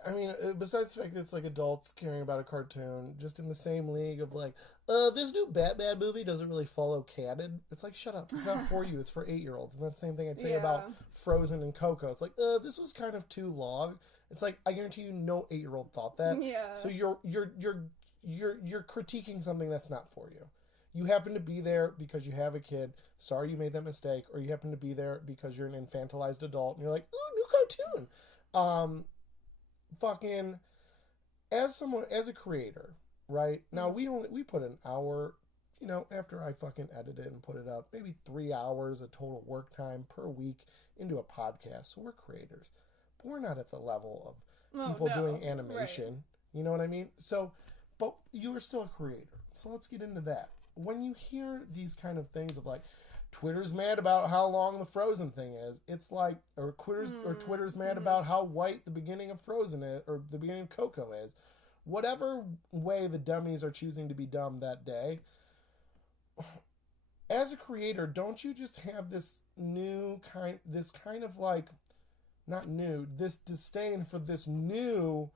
I mean, besides the fact that it's like adults caring about a cartoon, just in the same league of like, this new Batman movie doesn't really follow canon. It's like, shut up. It's not for you. It's for 8-year-olds. And that's the same thing I'd say about Frozen and Coco. It's like, this was kind of too long. It's like, I guarantee you no 8-year-old thought that. Yeah. So you're critiquing something that's not for you. You happen to be there because you have a kid. Sorry you made that mistake. Or you happen to be there because you're an infantilized adult and you're like, ooh, new cartoon. Fucking, as a creator, right? Now we put an hour, after I fucking edit it and put it up, maybe 3 hours of total work time per week into a podcast. So we're creators, but we're not at the level of people doing animation. Right. You know what I mean? So, but you are still a creator. So let's get into that. When you hear these kind of things of like, Twitter's mad about how long the Frozen thing is. It's like, or Twitter's mad about how white the beginning of Frozen is, or the beginning of Coco is. Whatever way the dummies are choosing to be dumb that day, as a creator, don't you just have this disdain for this new,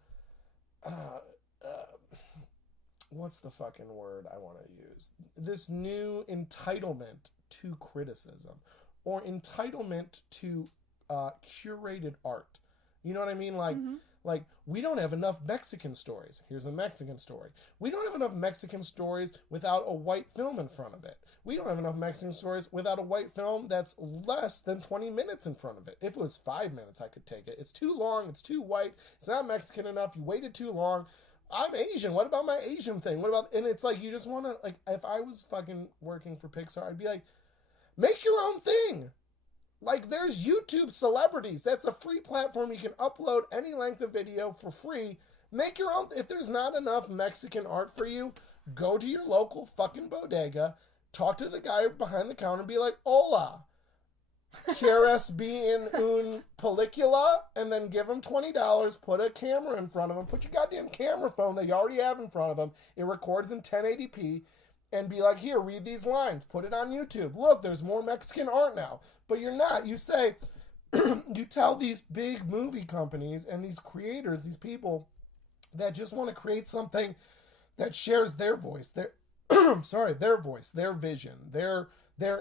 what's the fucking word I want to use? This new entitlement to criticism, or entitlement to curated art. You know what I mean? Like, we don't have enough Mexican stories. Here's a Mexican story. We don't have enough Mexican stories without a white film in front of it. We don't have enough Mexican stories without a white film that's less than 20 minutes in front of it. If it was 5 minutes, I could take it. It's too long. It's too white. It's not Mexican enough. You waited too long. I'm Asian. What about my Asian thing? And it's like, you just want to, like, if I was fucking working for Pixar, I'd be like, make your own thing. Like, there's YouTube celebrities. That's a free platform. You can upload any length of video for free. Make your own. If there's not enough Mexican art for you, go to your local fucking bodega, talk to the guy behind the counter and be like, hola, ¿quieres bien un película? And then give him $20, put a camera in front of him, put your goddamn camera phone that you already have in front of him. It records in 1080p. And be like, here, read these lines. Put it on YouTube. Look, there's more Mexican art now. But you're not. You say, you tell these big movie companies and these creators, these people that just want to create something that shares their voice, their voice, their vision, their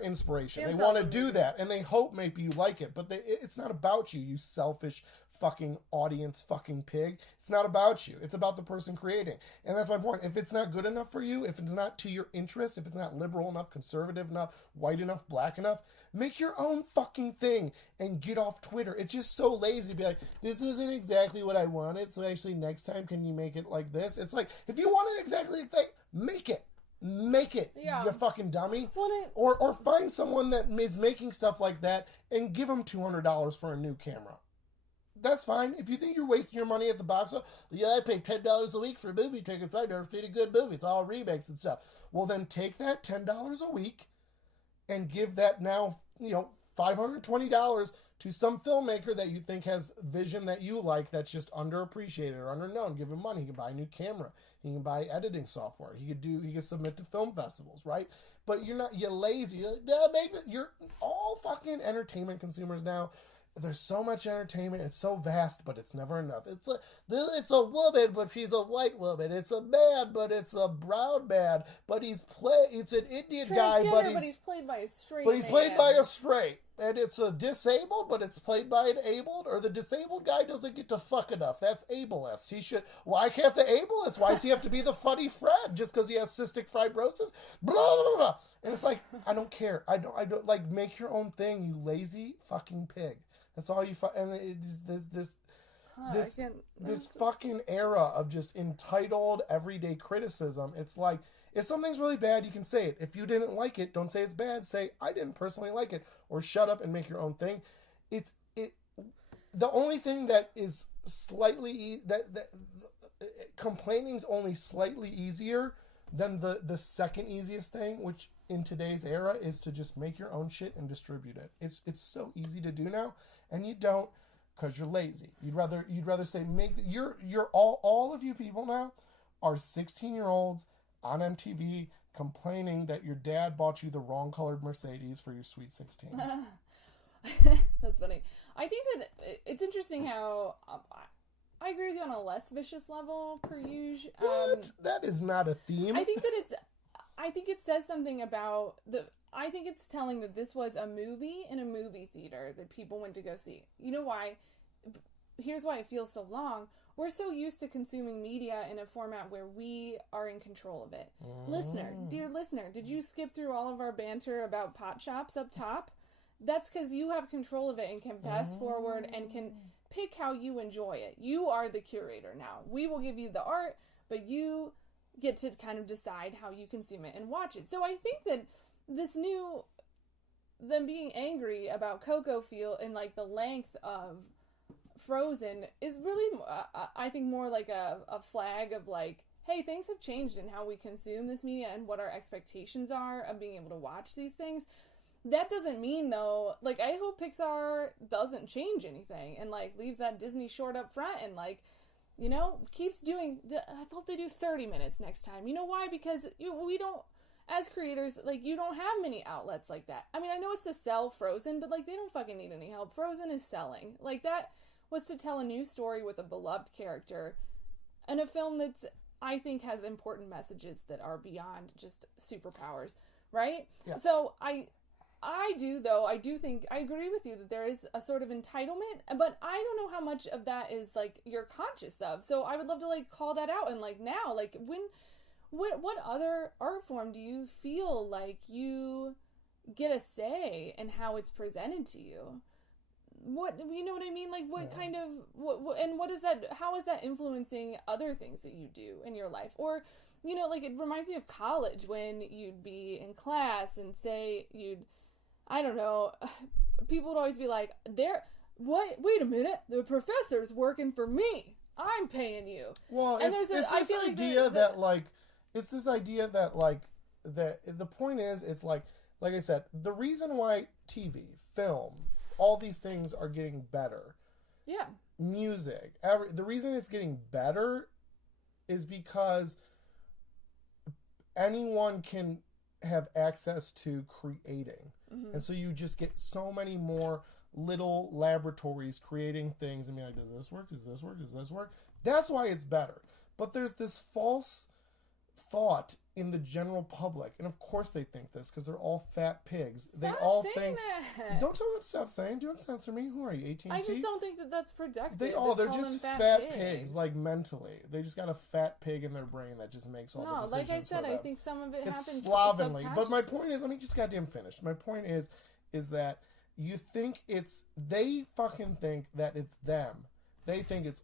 inspiration. They want to do that, and they hope maybe you like it. But it's not about you, you selfish fucking audience fucking pig. It's not about you. It's about the person creating. And that's my point. If it's not good enough for you, if it's not to your interest, if it's not liberal enough, conservative enough, white enough, black enough, make your own fucking thing and get off Twitter. It's just so lazy to be like, this isn't exactly what I wanted, so actually next time can you make it like this? It's like, if you want it exactly like that, make it. Make it, you fucking dummy. Or find someone that is making stuff like that and give them $200 for a new camera. That's fine. If you think you're wasting your money at the box office, I pay $10 a week for movie tickets. I never seen a good movie. It's all remakes and stuff. Well, then take that $10 a week and give that now, $520 to some filmmaker that you think has vision that you like that's just underappreciated or underknown. Give him money. He can buy a new camera. He can buy editing software. He can submit to film festivals, right? But you're lazy. You're all fucking entertainment consumers now. There's so much entertainment. It's so vast, but it's never enough. It's a woman, but she's a white woman. It's a man, but it's a brown man. But it's an Indian guy, but he's played by a straight. But he's played by a straight. And it's a disabled, but it's played by an abled. Or the disabled guy doesn't get to fuck enough. That's ableist. He should. Why can't the ableist? Why does he have to be the funny friend just because he has cystic fibrosis? Blah, blah, blah. And it's like, I don't care. I don't like, make your own thing, you lazy fucking pig. That's all you and this fucking era of just entitled everyday criticism. It's like, if something's really bad, you can say it. If you didn't like it, don't say it's bad. Say, I didn't personally like it, or shut up and make your own thing. The only thing that is slightly complaining's only slightly easier than the second easiest thing, which in today's era is to just make your own shit and distribute it. It's so easy to do now, and you don't because you're lazy. You'd rather say you're all of you people now are 16-year-olds on MTV complaining that your dad bought you the wrong colored Mercedes for your sweet 16. That's funny. I think that it's interesting how I agree with you on a less vicious level per usual. What? That is not a theme. I think it says something about I think it's telling that this was a movie in a movie theater that people went to go see. You know why? Here's why it feels so long. We're so used to consuming media in a format where we are in control of it. Dear listener, did you skip through all of our banter about pot shops up top? That's because you have control of it and can fast forward and can pick how you enjoy it. You are the curator now. We will give you the art, but you get to kind of decide how you consume it and watch it. So I think that them being angry about Coco feel and like the length of Frozen is really, I think, more like a flag of like, hey, things have changed in how we consume this media and what our expectations are of being able to watch these things. that doesn't mean, though, like, I hope Pixar doesn't change anything and, like, leaves that Disney short up front and, like, you know, keeps doing, I hope they do 30 minutes next time. You know why? Because we don't, as creators, like, you don't have many outlets like that. I mean, I know it's to sell Frozen, but, like, they don't fucking need any help. Frozen is selling. Like, that was to tell a new story with a beloved character and a film that's, I think, has important messages that are beyond just superpowers, right? Yeah. So I do think, I agree with you that there is a sort of entitlement, but I don't know how much of that is, like, you're conscious of. So I would love to, like, call that out and, like, now, like, what other art form do you feel like you get a say in how it's presented to you? What, you know what I mean? Like, what kind of, what is that, how is that influencing other things that you do in your life? Or, you know, like, it reminds me of college when you'd be in class and say I don't know, people would always be like, wait a minute, the professor's working for me. I'm paying you. Well, and it's this idea that, like, it's this idea that, like, the point is, it's like I said, the reason why TV, film, all these things are getting better. Yeah. Music. The reason it's getting better is because anyone can have access to creating. Mm-hmm. And so you just get so many more little laboratories creating things and be like, does this work? Does this work? Does this work? That's why it's better. But there's this false thought in the general public, and of course they think this because they're all fat pigs. Stop they all saying think that. Don't tell me to stop saying. Don't censor me. Who are you, AT&T? I just don't think that that's productive. They're just fat pigs, like, mentally. They just got a fat pig in their brain that just makes all the decisions. Like I said, for them. I think some of it happens slovenly. But my point is, let me just goddamn finish. My point is that you think they fucking think that it's them. They think it's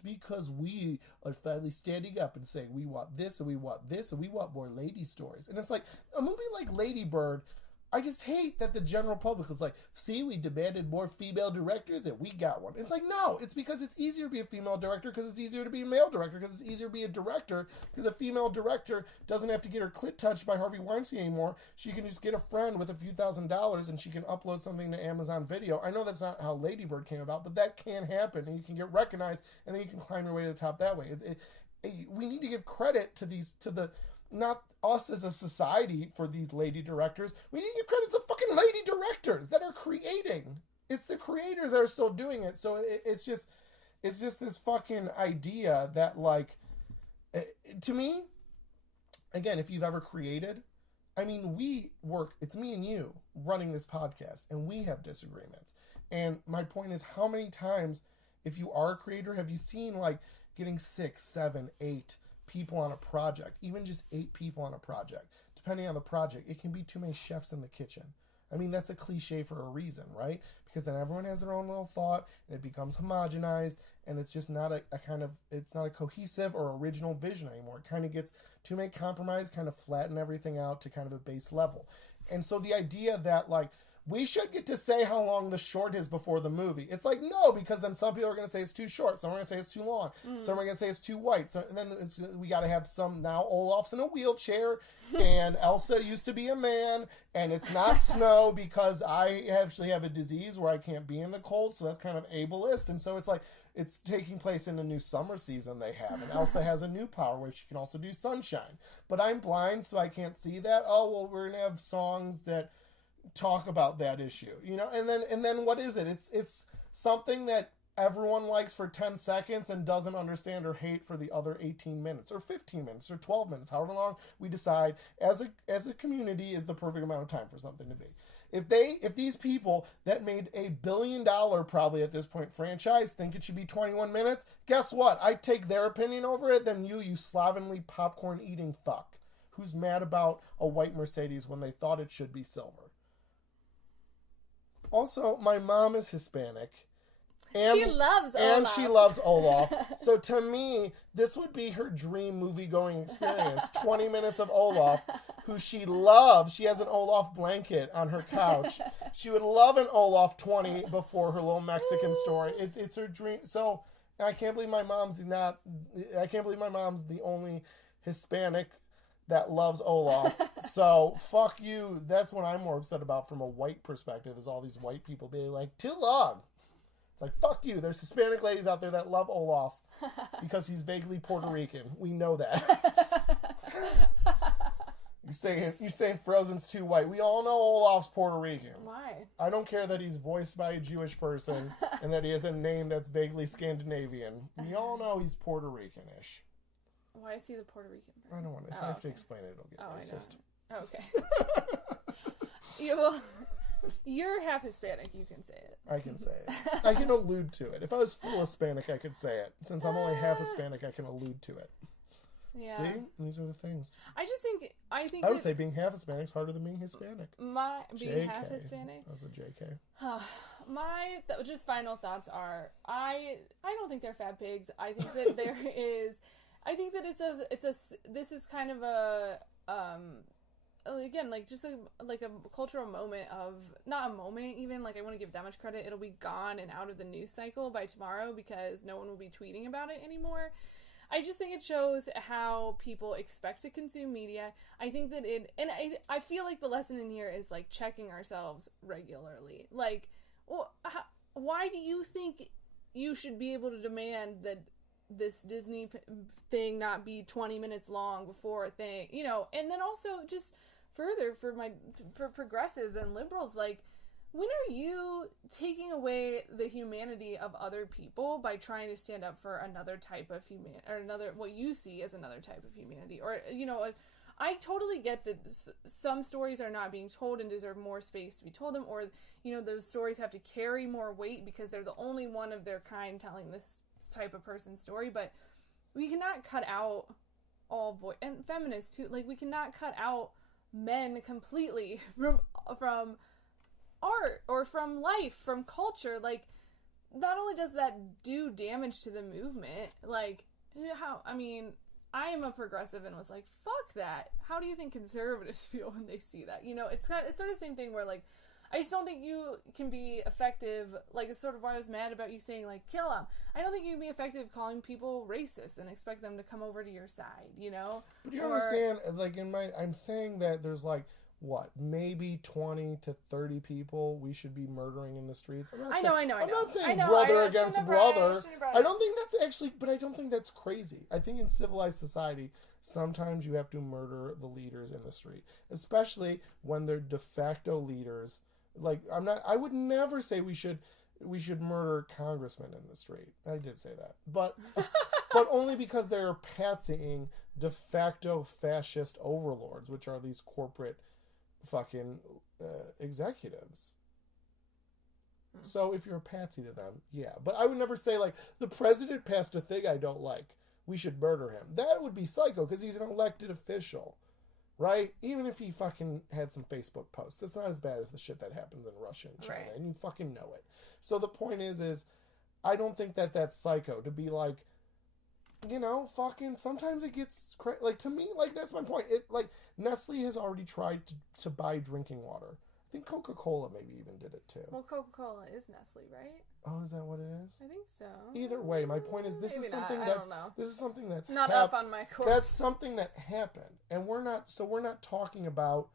because we are finally standing up and saying we want this and we want this and we want more lady stories. And it's like, a movie like Lady Bird, I just hate that the general public is like, see, we demanded more female directors and we got one. It's like, no, it's because it's easier to be a female director because it's easier to be a male director because it's easier to be a director because a female director doesn't have to get her clit touched by Harvey Weinstein anymore. She can just get a friend with a few $1,000s and she can upload something to Amazon Video. I know that's not how Lady Bird came about, but that can happen and you can get recognized and then you can climb your way to the top that way. We need to give credit to not us as a society for these lady directors. We need to give credit to the fucking lady directors that are creating. It's the creators that are still doing it. So it's just this fucking idea that, like, to me, again, if you've ever created, I mean, it's me and you running this podcast and we have disagreements. And my point is, how many times, if you are a creator, have you seen, like, getting 6, 7, 8 people on a project, even just 8 people on a project, depending on the project, it can be too many chefs in the kitchen. I mean, that's a cliche for a reason, right? Because then everyone has their own little thought and it becomes homogenized and it's just not it's not a cohesive or original vision anymore. It kind of gets too many compromise, kind of flatten everything out to kind of a base level. And so the idea that, like, we should get to say how long the short is before the movie. It's like, no, because then some people are going to say it's too short. Some are going to say it's too long. Some are going to say it's too white. So and then we got to have some, now Olaf's in a wheelchair and Elsa used to be a man and it's not snow because I actually have a disease where I can't be in the cold. So that's kind of ableist. And so it's like, it's taking place in a new summer season they have. And Elsa has a new power where she can also do sunshine. But I'm blind, so I can't see that. Oh, well, we're going to have songs that talk about that issue, you know, and then what is it? It's something that everyone likes for 10 seconds and doesn't understand or hate for the other 18 minutes or 15 minutes or 12 minutes, however long we decide as a community is the perfect amount of time for something to be. If these people that made $1 billion probably at this point franchise think it should be 21 minutes, guess what? I take their opinion over it than you slovenly popcorn eating fuck who's mad about a white Mercedes when they thought it should be silver. Also, my mom is Hispanic. And she loves Olaf. So to me, this would be her dream movie-going experience. 20 minutes of Olaf, who she loves. She has an Olaf blanket on her couch. She would love an Olaf 20 before her little Mexican story. It's her dream. So I can't believe my mom's the only Hispanic that loves Olaf. So, fuck you. That's what I'm more upset about from a white perspective, is all these white people being like, too long. It's like, fuck you. There's Hispanic ladies out there that love Olaf because he's vaguely Puerto Rican. We know that. You're saying Frozen's too white. We all know Olaf's Puerto Rican. Why? I don't care that he's voiced by a Jewish person and that he has a name that's vaguely Scandinavian. We all know he's Puerto Rican-ish. Why is he the Puerto Rican person? I don't want to. If I have to explain it, it'll get racist. Okay. You're half Hispanic. You can say it. I can say it. I can allude to it. If I was full Hispanic, I could say it. Since I'm only half Hispanic, I can allude to it. Yeah. See? These are the things. I think I would say being half Hispanic is harder than being Hispanic. Being half Hispanic? That was a JK. Just final thoughts are, I don't think they're fat pigs. I think that this is kind of a, again, like just like a cultural moment of, not a moment even, like I want to give that much credit. It'll be gone and out of the news cycle by tomorrow because no one will be tweeting about it anymore. I just think it shows how people expect to consume media. I think that I feel like the lesson in here is like checking ourselves regularly. Like, why do you think you should be able to demand that this Disney thing not be 20 minutes long before a thing, and then also just further for progressives and liberals, like, when are you taking away the humanity of other people by trying to stand up for another type of humanity, or what you see as another type of humanity? Or, I totally get that some stories are not being told and deserve more space to be told them, or, those stories have to carry more weight because they're the only one of their kind telling this type of person's story. But we cannot cut out all and feminists too. Like, we cannot cut out men completely from art or from life, from culture. Like, not only does that do damage to the movement, like, I am a progressive and was like, fuck that. How do you think conservatives feel when they see that? It's sort of the same thing where, like, I just don't think you can be effective. Like, it's sort of why I was mad about you saying, like, kill them. I don't think you can be effective calling people racist and expect them to come over to your side, But you understand, like, I'm saying that there's, like, maybe 20 to 30 people we should be murdering in the streets. I'm not saying brother against brother. I don't think that's actually, but I don't think that's crazy. I think in civilized society, sometimes you have to murder the leaders in the street, especially when they're de facto leaders. Like, I would never say we should murder congressmen in the street. I did say that, but only because they're patsying de facto fascist overlords, which are these corporate fucking executives. So if you're a patsy to them, yeah. But I would never say, like, the president passed a thing I don't like, we should murder him. That would be psycho because he's an elected official, right? Even if he fucking had some Facebook posts, that's not as bad as the shit that happens in Russia and China, right? And you fucking know it. So the point is I don't think that that's psycho to be like, fucking, sometimes it gets like, to me, like, that's my point. It, like, Nestle has already tried to buy drinking water. I think Coca-Cola maybe even did it too. Well, Coca-Cola is Nestle, right? Oh, is that what it is? I think so. Either way, my point is this is something that's not up on my court. That's something that happened, and we're not talking about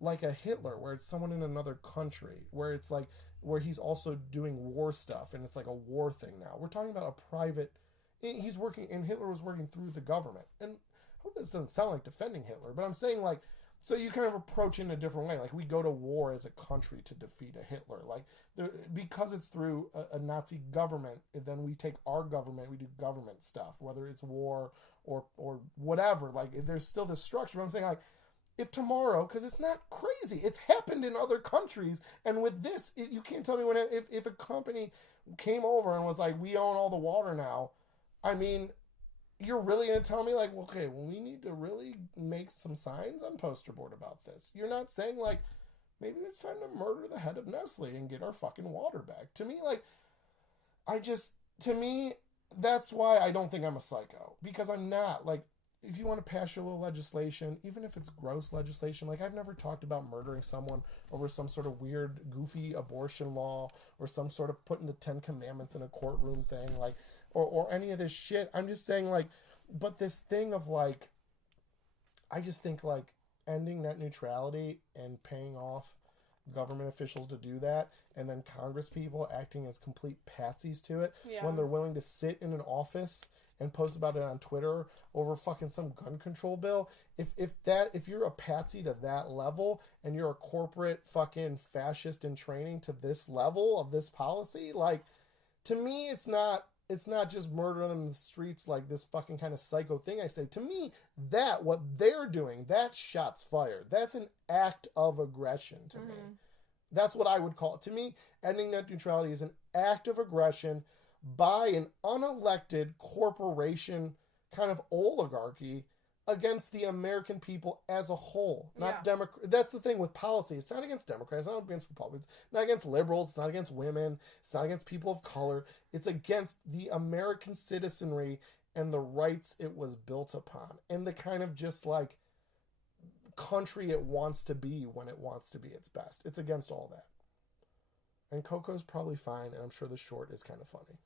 like a Hitler where it's someone in another country where it's like where he's also doing war stuff and it's like a war thing now. We're talking about a private. He's working, and Hitler was working through the government. And I hope this doesn't sound like defending Hitler, but I'm saying, like, so you kind of approach it in a different way. Like, we go to war as a country to defeat a Hitler. Like, because it's through a Nazi government, then we take our government, we do government stuff, whether it's war or whatever. Like, there's still this structure. But I'm saying, like, if tomorrow, because it's not crazy, it's happened in other countries, and with this, you can't tell me if a company came over and was like, we own all the water now, I mean, you're really going to tell me, like, okay, well, we need to really make some signs on poster board about this. You're not saying, like, maybe it's time to murder the head of Nestle and get our fucking water back. To me, like, to me, that's why I don't think I'm a psycho. Because I'm not. Like, if you want to pass your little legislation, even if it's gross legislation, like, I've never talked about murdering someone over some sort of weird, goofy abortion law or some sort of putting the 10 Commandments in a courtroom thing, like, or any of this shit. I'm just saying, like, but this thing of, like, I just think like ending net neutrality and paying off government officials to do that, and then Congress people acting as complete patsies to it when they're willing to sit in an office and post about it on Twitter over fucking some gun control bill. If you're a patsy to that level and you're a corporate fucking fascist in training to this level of this policy, like, to me it's not just murdering them in the streets like this fucking kind of psycho thing I say. To me, that what they're doing, that's shots fired. That's an act of aggression to me. That's what I would call it. To me, ending net neutrality is an act of aggression by an unelected corporation kind of oligarchy against the American people as a whole. Not Democrat. That's the thing with policy. It's not against Democrats. It's not against Republicans. It's not against liberals. It's not against women. It's not against people of color. It's against the American citizenry and the rights it was built upon. And the kind of just like country it wants to be when it wants to be its best. It's against all that. And Coco's probably fine, and I'm sure the short is kind of funny.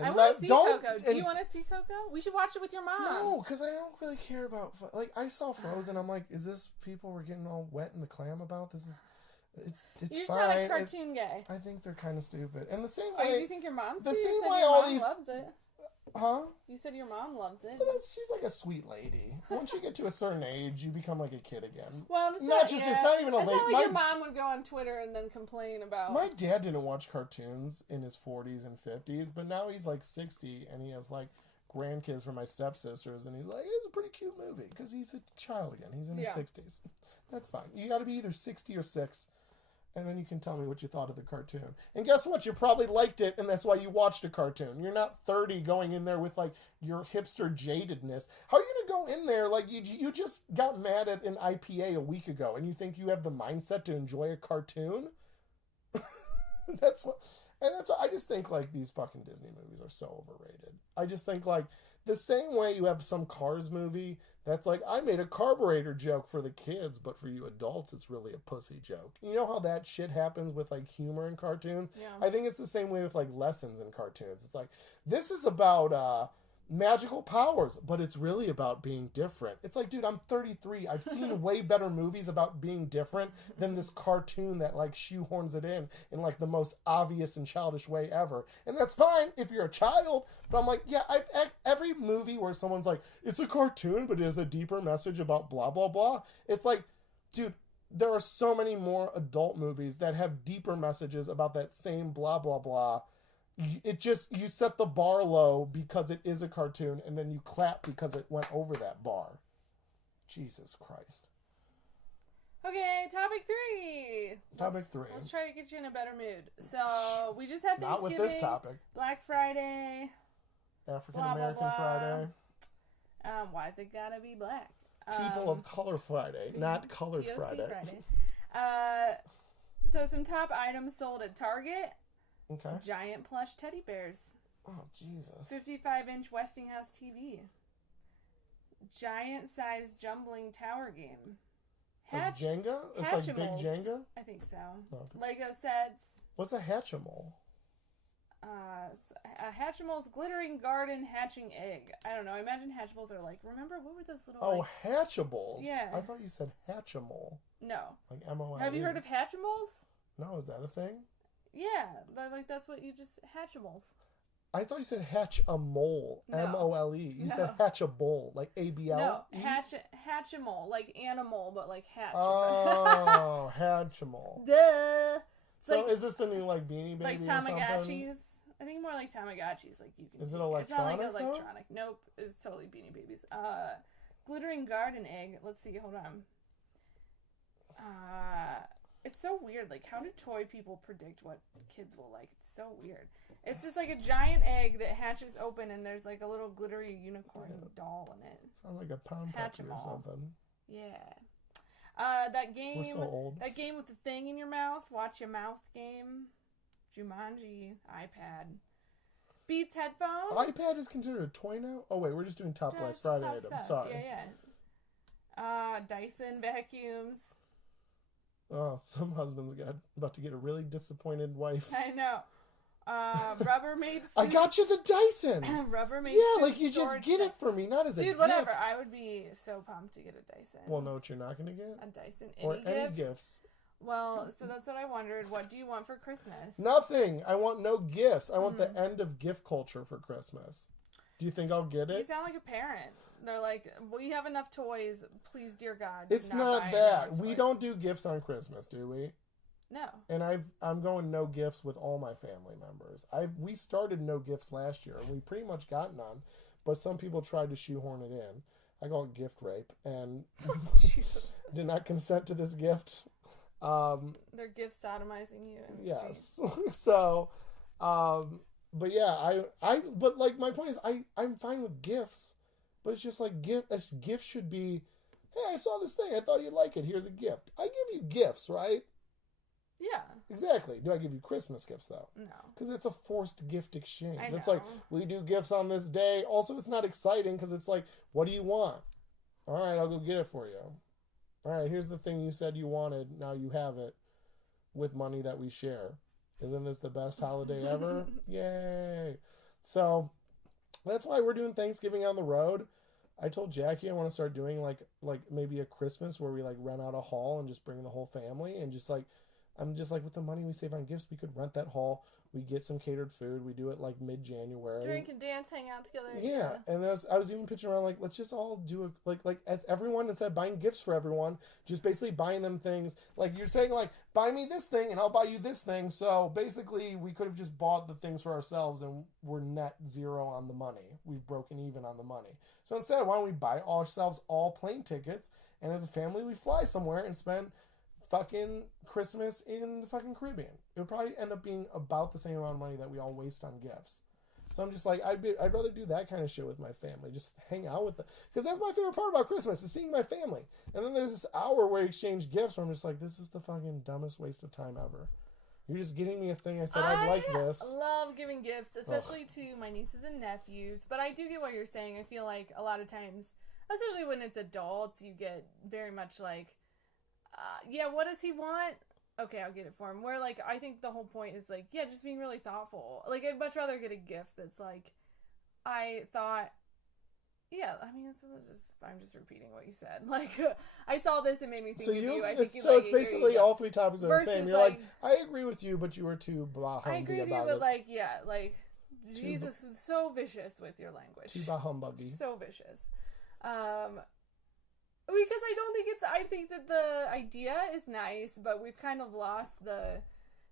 I want to see Coco. Do you want to see Coco? We should watch it with your mom. No, because I don't really care about... Like, I saw Frozen. I'm like, is this people were getting all wet in the clam about? This is... It's You're fine. You're not a cartoon guy. I think they're kind of stupid. And the same way... Oh, do you think your mom's the too? same You said way your all mom these... loves it. Huh? You said your mom loves it. But she's like a sweet lady. Once you get to a certain age, you become like a kid again. Well, it's It's not even a late... It's not like your mom would go on Twitter and then complain about... My dad didn't watch cartoons in his 40s and 50s, but now he's like 60 and he has like grandkids from my stepsisters, and he's like, it's a pretty cute movie because he's a child again. He's in his 60s. That's fine. You got to be either 60 or 6. And then you can tell me what you thought of the cartoon. And guess what? You probably liked it, and that's why you watched a cartoon. You're not 30 going in there with, like, your hipster jadedness. How are you going to go in there, like, you just got mad at an IPA a week ago, and you think you have the mindset to enjoy a cartoon? That's what... And that's I just think, like, these fucking Disney movies are so overrated. I just think, like, the same way you have some Cars movie that's like, I made a carburetor joke for the kids, but for you adults, it's really a pussy joke. You know how that shit happens with, like, humor in cartoons? Yeah. I think it's the same way with, like, lessons in cartoons. It's like, this is about, magical powers, but it's really about being different. It's like, dude, I'm 33. I've seen way better movies about being different than this cartoon that like shoehorns it in like the most obvious and childish way ever. And that's fine if you're a child, but I'm like, yeah, every movie where someone's like, it's a cartoon, but it has a deeper message about blah, blah, blah. It's like, dude, there are so many more adult movies that have deeper messages about that same blah, blah, blah. It just, you set the bar low because it is a cartoon, and then you clap because it went over that bar. Jesus Christ. Okay, topic 3. Topic 3. Let's try to get you in a better mood. So, we just had Thanksgiving. Not with this topic. Black Friday. African American Friday. Why's it gotta be black? People of Color Friday, not Colored POC Friday. So, some top items sold at Target. Okay. Giant plush teddy bears. Oh, Jesus. 55-inch Westinghouse TV. Giant-sized jumbling tower game. Like Jenga? It's like big Jenga? I think so. Okay. Lego sets. What's a Hatchimal? A Hatchimal's glittering garden hatching egg. I don't know. I imagine Hatchimals are like, remember, what were those little... Oh, like... Hatchables? Yeah. I thought you said Hatchimal. No. Like M-O-L-E. Have you heard of Hatchimals? No, is that a thing? Yeah, like that's what you just Hatchimals. I thought you said hatch a mole, no. M-O-L-E. You said hatch a bull, like A-B-L. No, hatchimal, like animal, but like hatch. Oh, hatchimal. Duh. So is this the new like Beanie Baby like Tamagotchis? I think more like Tamagotchis. Like you can. Is it electronic? It's not like electronic. Nope, it's totally Beanie Babies. Glittering garden egg. Let's see. Hold on. It's so weird. Like, how do toy people predict what kids will like? It's so weird. It's just like a giant egg that hatches open, and there's like a little glittery unicorn doll in it. Sounds like a pound puppy or something. Yeah. That game. We're so old. That game with the thing in your mouth. Watch your mouth game. Jumanji. iPad. Beats headphones. iPad is considered a toy now? Oh wait, we're just doing top Black Friday items. Sorry. Yeah. Dyson vacuums. Oh, some husbands about to get a really disappointed wife. I know. Rubbermaid food. I got you the Dyson. Rubbermaid Yeah, food like you just get it for me, not as a gift. Dude, whatever. I would be so pumped to get a Dyson. Well, know what you're not going to get? A Dyson. Any gifts? Well, so that's what I wondered. What do you want for Christmas? Nothing. I want no gifts. I want the end of gift culture for Christmas. Do you think I'll get it? You sound like a parent. They're like, we have enough toys. Please, dear God. It's not that. We don't do gifts on Christmas, do we? No. And I'm going no gifts with all my family members. We started no gifts last year, and we pretty much got none. But some people tried to shoehorn it in. I call it gift rape, and did not consent to this gift. They're gift sodomizing you. Yes. So, but yeah, but like my point is, I'm fine with gifts, but it's just like gift should be, hey, I saw this thing, I thought you'd like it. Here's a gift. I give you gifts, right? Yeah. Exactly. Do I give you Christmas gifts though? No. Because it's a forced gift exchange. I know. It's like we do gifts on this day. Also, it's not exciting because it's like, what do you want? All right, I'll go get it for you. All right, here's the thing you said you wanted. Now you have it with money that we share. Isn't this the best holiday ever? Yay. So that's why we're doing Thanksgiving on the road. I told Jackie I want to start doing like maybe a Christmas where we like rent out a hall and just bring the whole family and just like, I'm just like with the money we save on gifts, we could rent that hall. We get some catered food. We do it like mid-January. Drink and dance, hang out together. Yeah, and I was even pitching around like, let's just all do a like everyone, instead of buying gifts for everyone, just basically buying them things. Like you're saying, like buy me this thing and I'll buy you this thing. So basically, we could have just bought the things for ourselves and we're net zero on the money. We've broken even on the money. So instead, why don't we buy ourselves all plane tickets and as a family we fly somewhere and spend fucking Christmas in the fucking Caribbean. It would probably end up being about the same amount of money that we all waste on gifts. So I'm just like, I'd rather do that kind of shit with my family. Just hang out with them. Because that's my favorite part about Christmas, is seeing my family. And then there's this hour where we exchange gifts where I'm just like, this is the fucking dumbest waste of time ever. You're just getting me a thing I said I'd like this. I love giving gifts, especially to my nieces and nephews. But I do get what you're saying. I feel like a lot of times, especially when it's adults, you get very much like, yeah, what does he want? Okay, I'll get it for him. Where, like, I think the whole point is, like, yeah, just being really thoughtful. Like, I'd much rather get a gift that's, like, I thought, yeah, I mean, I'm just repeating what you said. Like, I saw this, it made me think of you. I think it's basically all three topics are the same. You're like, I agree with you, but you were too bah I agree with you, but, like, yeah, like, Jesus is so vicious with your language. Too bah humbuggy. So vicious. Because I think that the idea is nice, but we've kind of lost the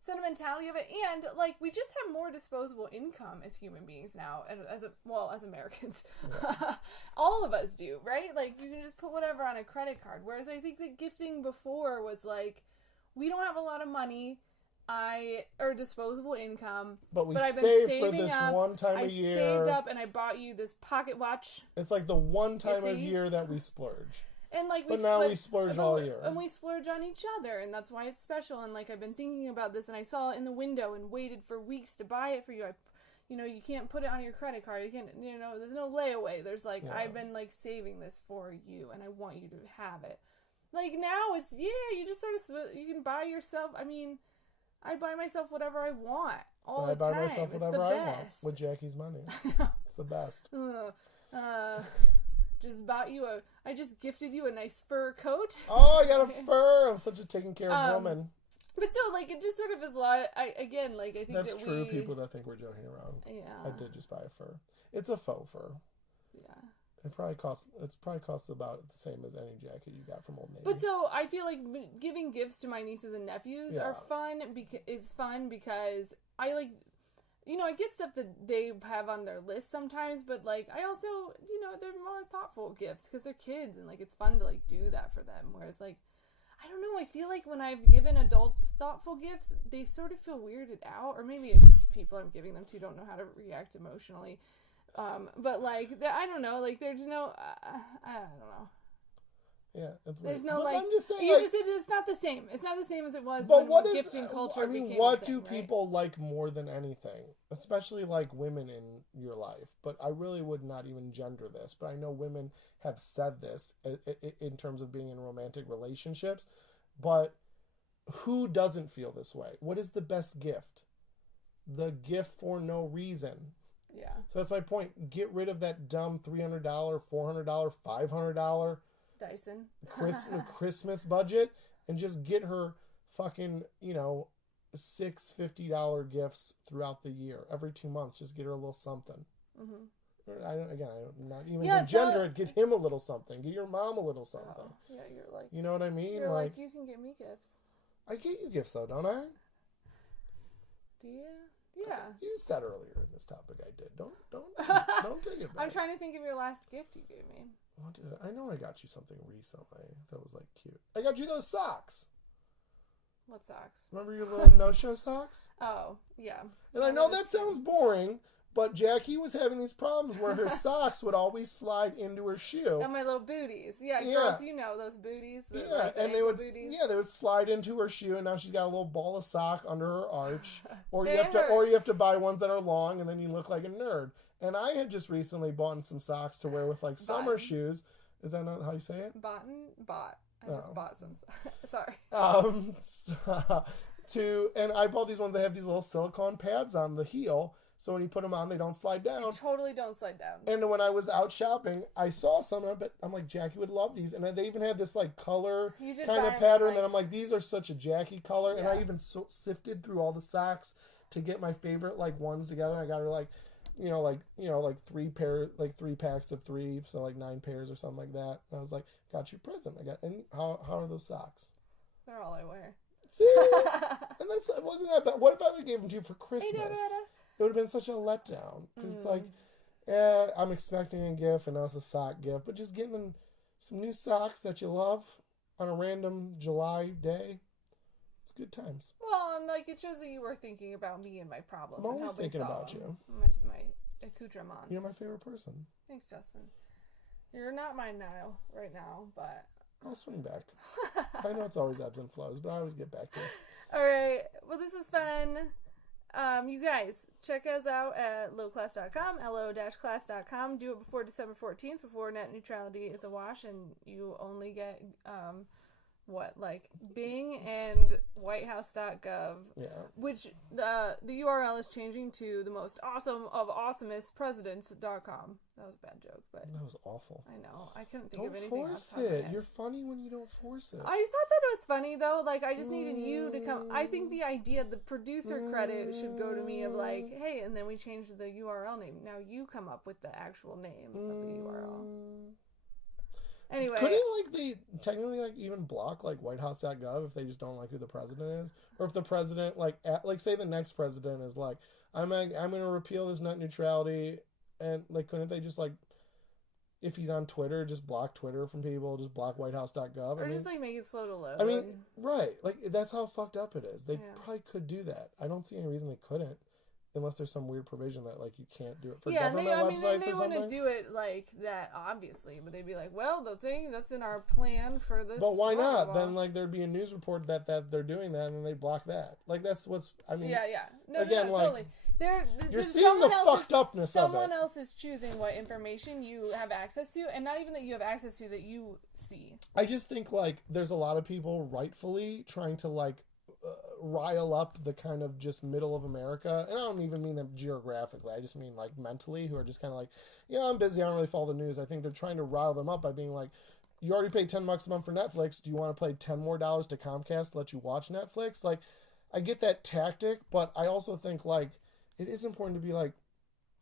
sentimentality of it. And, like, we just have more disposable income as human beings now, as Americans. Yeah. All of us do, right? Like, you can just put whatever on a credit card. Whereas I think that gifting before was, like, we don't have a lot of money, or disposable income. But I've been saved for saving this up. one time a year. I saved up and I bought you this pocket watch. It's like the one time a year that we splurge. And like we splurge all year. And we splurge on each other, and that's why it's special. And like I've been thinking about this, and I saw it in the window and waited for weeks to buy it for you. You can't put it on your credit card. You can't, there's no layaway. There's like, yeah. I've been like saving this for you, and I want you to have it. Like now it's, you just sort of, you can buy yourself. I mean, I buy myself whatever I want all the time. I buy myself whatever I want with Jackie's money. It's the best. I just gifted you a nice fur coat. Oh, I got a fur. I'm such a taken care of woman. But so, like, it just sort of is a lot. I think that's true. People that think we're joking around. Yeah. I did just buy a fur. It's a faux fur. Yeah. It's probably costs about the same as any jacket you got from Old Navy. But so I feel like giving gifts to my nieces and nephews are fun. It's fun because I like. I get stuff that they have on their list sometimes, but, like, I also, they're more thoughtful gifts because they're kids, and, like, it's fun to, like, do that for them. Whereas, like, I don't know, I feel like when I've given adults thoughtful gifts, they sort of feel weirded out, or maybe it's just people I'm giving them to don't know how to react emotionally. But, like, I don't know, like, there's no, I don't know. Yeah, it's there's weird. no, but like, I'm just saying, it's not the same. It's not the same as it was but when gifting culture became a thing, what do people like more than anything? Especially, like, women in your life. But I really would not even gender this. But I know women have said this in terms of being in romantic relationships. But who doesn't feel this way? What is the best gift? the gift for no reason. Yeah. So that's my point. Get rid of that dumb $300, $400, $500 Dyson Christmas budget and just get her fucking, you know, $650 gifts throughout the year. Every 2 months, just get her a little something. Mm-hmm. I'm not even gender it. Get him a little something. Get your mom a little something. Oh, yeah, you're like, you know what I mean? You're like, you can get me gifts. I get you gifts though, don't I? Do you? Yeah. You said earlier in this topic I did. Don't take it back. I'm trying to think of your last gift you gave me. What did I know I got you something recently that was like cute. I got you those socks. What socks? Remember your little no-show socks? Oh, yeah. And I know that sounds boring, but Jackie was having these problems where her socks would always slide into her shoe. And my little booties. Yeah, girls, you know those booties. And they would slide into her shoe, and now she's got a little ball of sock under her arch. Or you have to buy ones that are long, and then you look like a nerd. And I had just recently bought some socks to wear with like summer shoes. Is that not how you say it? Bought. I just bought some. Sorry. And I bought these ones that have these little silicone pads on the heel, so when you put them on, they don't slide down. They totally don't slide down. And when I was out shopping, I saw some of it. I'm like, Jackie would love these, and they even had this like color kind of pattern that I'm like, these are such a Jackie color. Yeah. And I even sifted through all the socks to get my favorite like ones together. And I got her like three packs of 3, so like 9 pairs or something like that. And I was like, got you a present. And how are those socks? They're all I wear. See? And it wasn't that bad. What if I would have given them to you for Christmas? It would have been such a letdown. Because it's like, I'm expecting a gift, and now it's a sock gift. But just getting them some new socks that you love on a random July day, it's good times. Well, and like it shows that you were thinking about me and my problems. I'm always thinking about you. My accoutrements. You're my favorite person. Thanks, Justin. You're not mine now, right now, but I'll swing back. I know it's always ebbs and flows, but I always get back to it. All right. Well, this was fun. You guys, check us out at lowclass.com, lo-class.com. Do it before December 14th, before net neutrality is a wash, and you only get, Bing and whitehouse.gov. Yeah. Which, the URL is changing to the most awesome of awesomest presidents.com. That was a bad joke, but... That was awful. I know. I couldn't think of anything else. Don't force it. You're funny when you don't force it. I thought that it was funny, though. Like, I just needed you to come... I think the idea, the producer credit should go to me of like, hey, and then we change the URL name. Now you come up with the actual name of the URL. Anyway. Couldn't, they technically, even block, whitehouse.gov if they just don't like who the president is? Or if the president, say the next president is like, I'm going to repeal this net neutrality... And, couldn't they just, if he's on Twitter, just block Twitter from people, just block whitehouse.gov? Or just, make it slow to load. Right. That's how fucked up it is. They probably could do that. I don't see any reason they couldn't, unless there's some weird provision that, you can't do it for government websites or something. They wouldn't do it like that, obviously, but they'd be like, well, the thing that's in our plan for this... But why not? Then, there'd be a news report that they're doing that, and then they block that. That's what's... Yeah. No, totally. You're seeing the fucked upness of it. Someone else is choosing what information you have access to, and not even that you have access to, that you see. I just think, there's a lot of people rightfully trying to, rile up the kind of just middle of America. And I don't even mean them geographically. I just mean, mentally, who are just kind of I'm busy, I don't really follow the news. I think they're trying to rile them up by being like, you already paid $10 a month for Netflix. Do you want to pay $10 more to Comcast to let you watch Netflix? I get that tactic, but I also think, it is important to be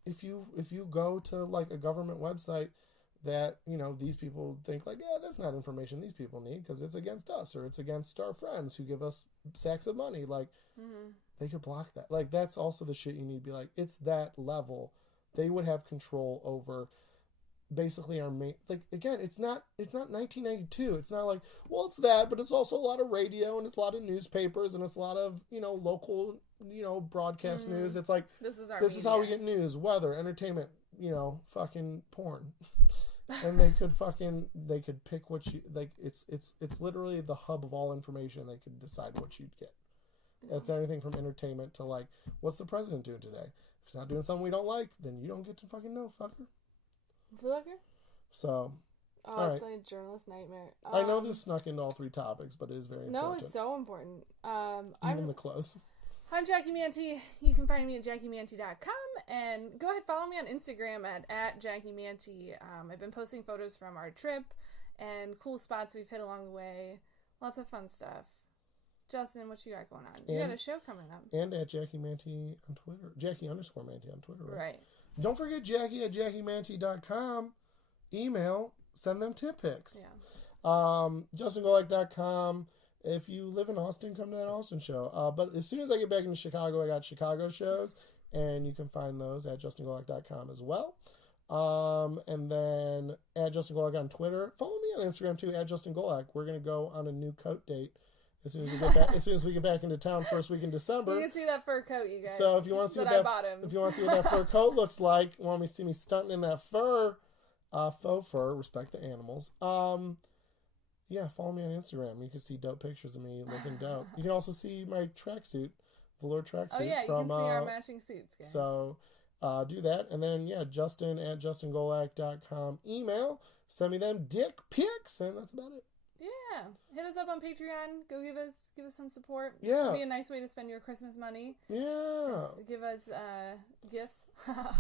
if you go to a government website that these people think that's not information these people need because it's against us or it's against our friends who give us sacks of money, they could block that. That's also the shit you need to be it's that level. They would have control over basically our main, again, it's not 1992. It's not it's that, but it's also a lot of radio and it's a lot of newspapers and it's a lot of local broadcast news. It's this is how we get news, weather, entertainment, fucking porn. And they could pick what you it's literally the hub of all information. They could decide what you'd get. That's anything from entertainment to what's the president doing today? If he's not doing something we don't like, then you don't get to fucking know, fucker. So, all right. It's a journalist nightmare. I know this snuck into all 3 topics, but it is very important. No, it's so important. Even the clothes. I'm Jackie Manti. You can find me at JackieManti.com, and go ahead, follow me on Instagram at JackieManti. I've been posting photos from our trip and cool spots we've hit along the way. Lots of fun stuff. Justin, what you got going on? You got a show coming up. And at Jackie Manti on Twitter. Jackie_Manti on Twitter, right? Don't forget Jackie at JackieManti.com. Email, send them tip pics. Yeah. JustinGolak.com. If you live in Austin, come to that Austin show. But as soon as I get back into Chicago, I got Chicago shows, and you can find those at JustinGolak.com as well. And then at Justin Golak on Twitter. Follow me on Instagram too, at Justin Golak. We're gonna go on a new coat date as soon as we get back. As soon as we get back into town, first week in December. You can see that fur coat, you guys. So if you want to see if you want to see what that fur coat looks like, want me to see me stunting in that fur, faux fur, respect the animals. Yeah, follow me on Instagram. You can see dope pictures of me looking dope. You can also see my tracksuit, velour tracksuit. Oh yeah, you can see our matching suits, guys. So do that. And then, yeah, Justin at JustinGolak.com. Email. Send me them dick pics. And that's about it. Yeah. Hit us up on Patreon. Go give us some support. Yeah. It'll be a nice way to spend your Christmas money. Yeah. Just give us gifts.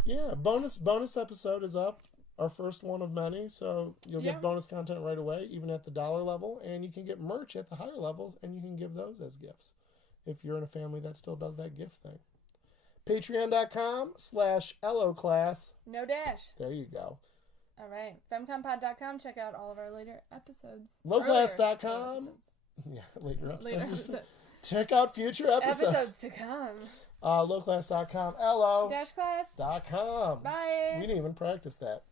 Yeah. Bonus episode is up. Our first one of many, so you'll get bonus content right away, even at the $1 level, and you can get merch at the higher levels, and you can give those as gifts if you're in a family that still does that gift thing. Patreon.com/LOClass. No dash. There you go. All right. FemComPod.com. Check out all of our later episodes. LowClass.com. Yeah, later episodes. Check out future episodes. Episodes to come. LowClass.com. LO-class.com. Bye. We didn't even practice that.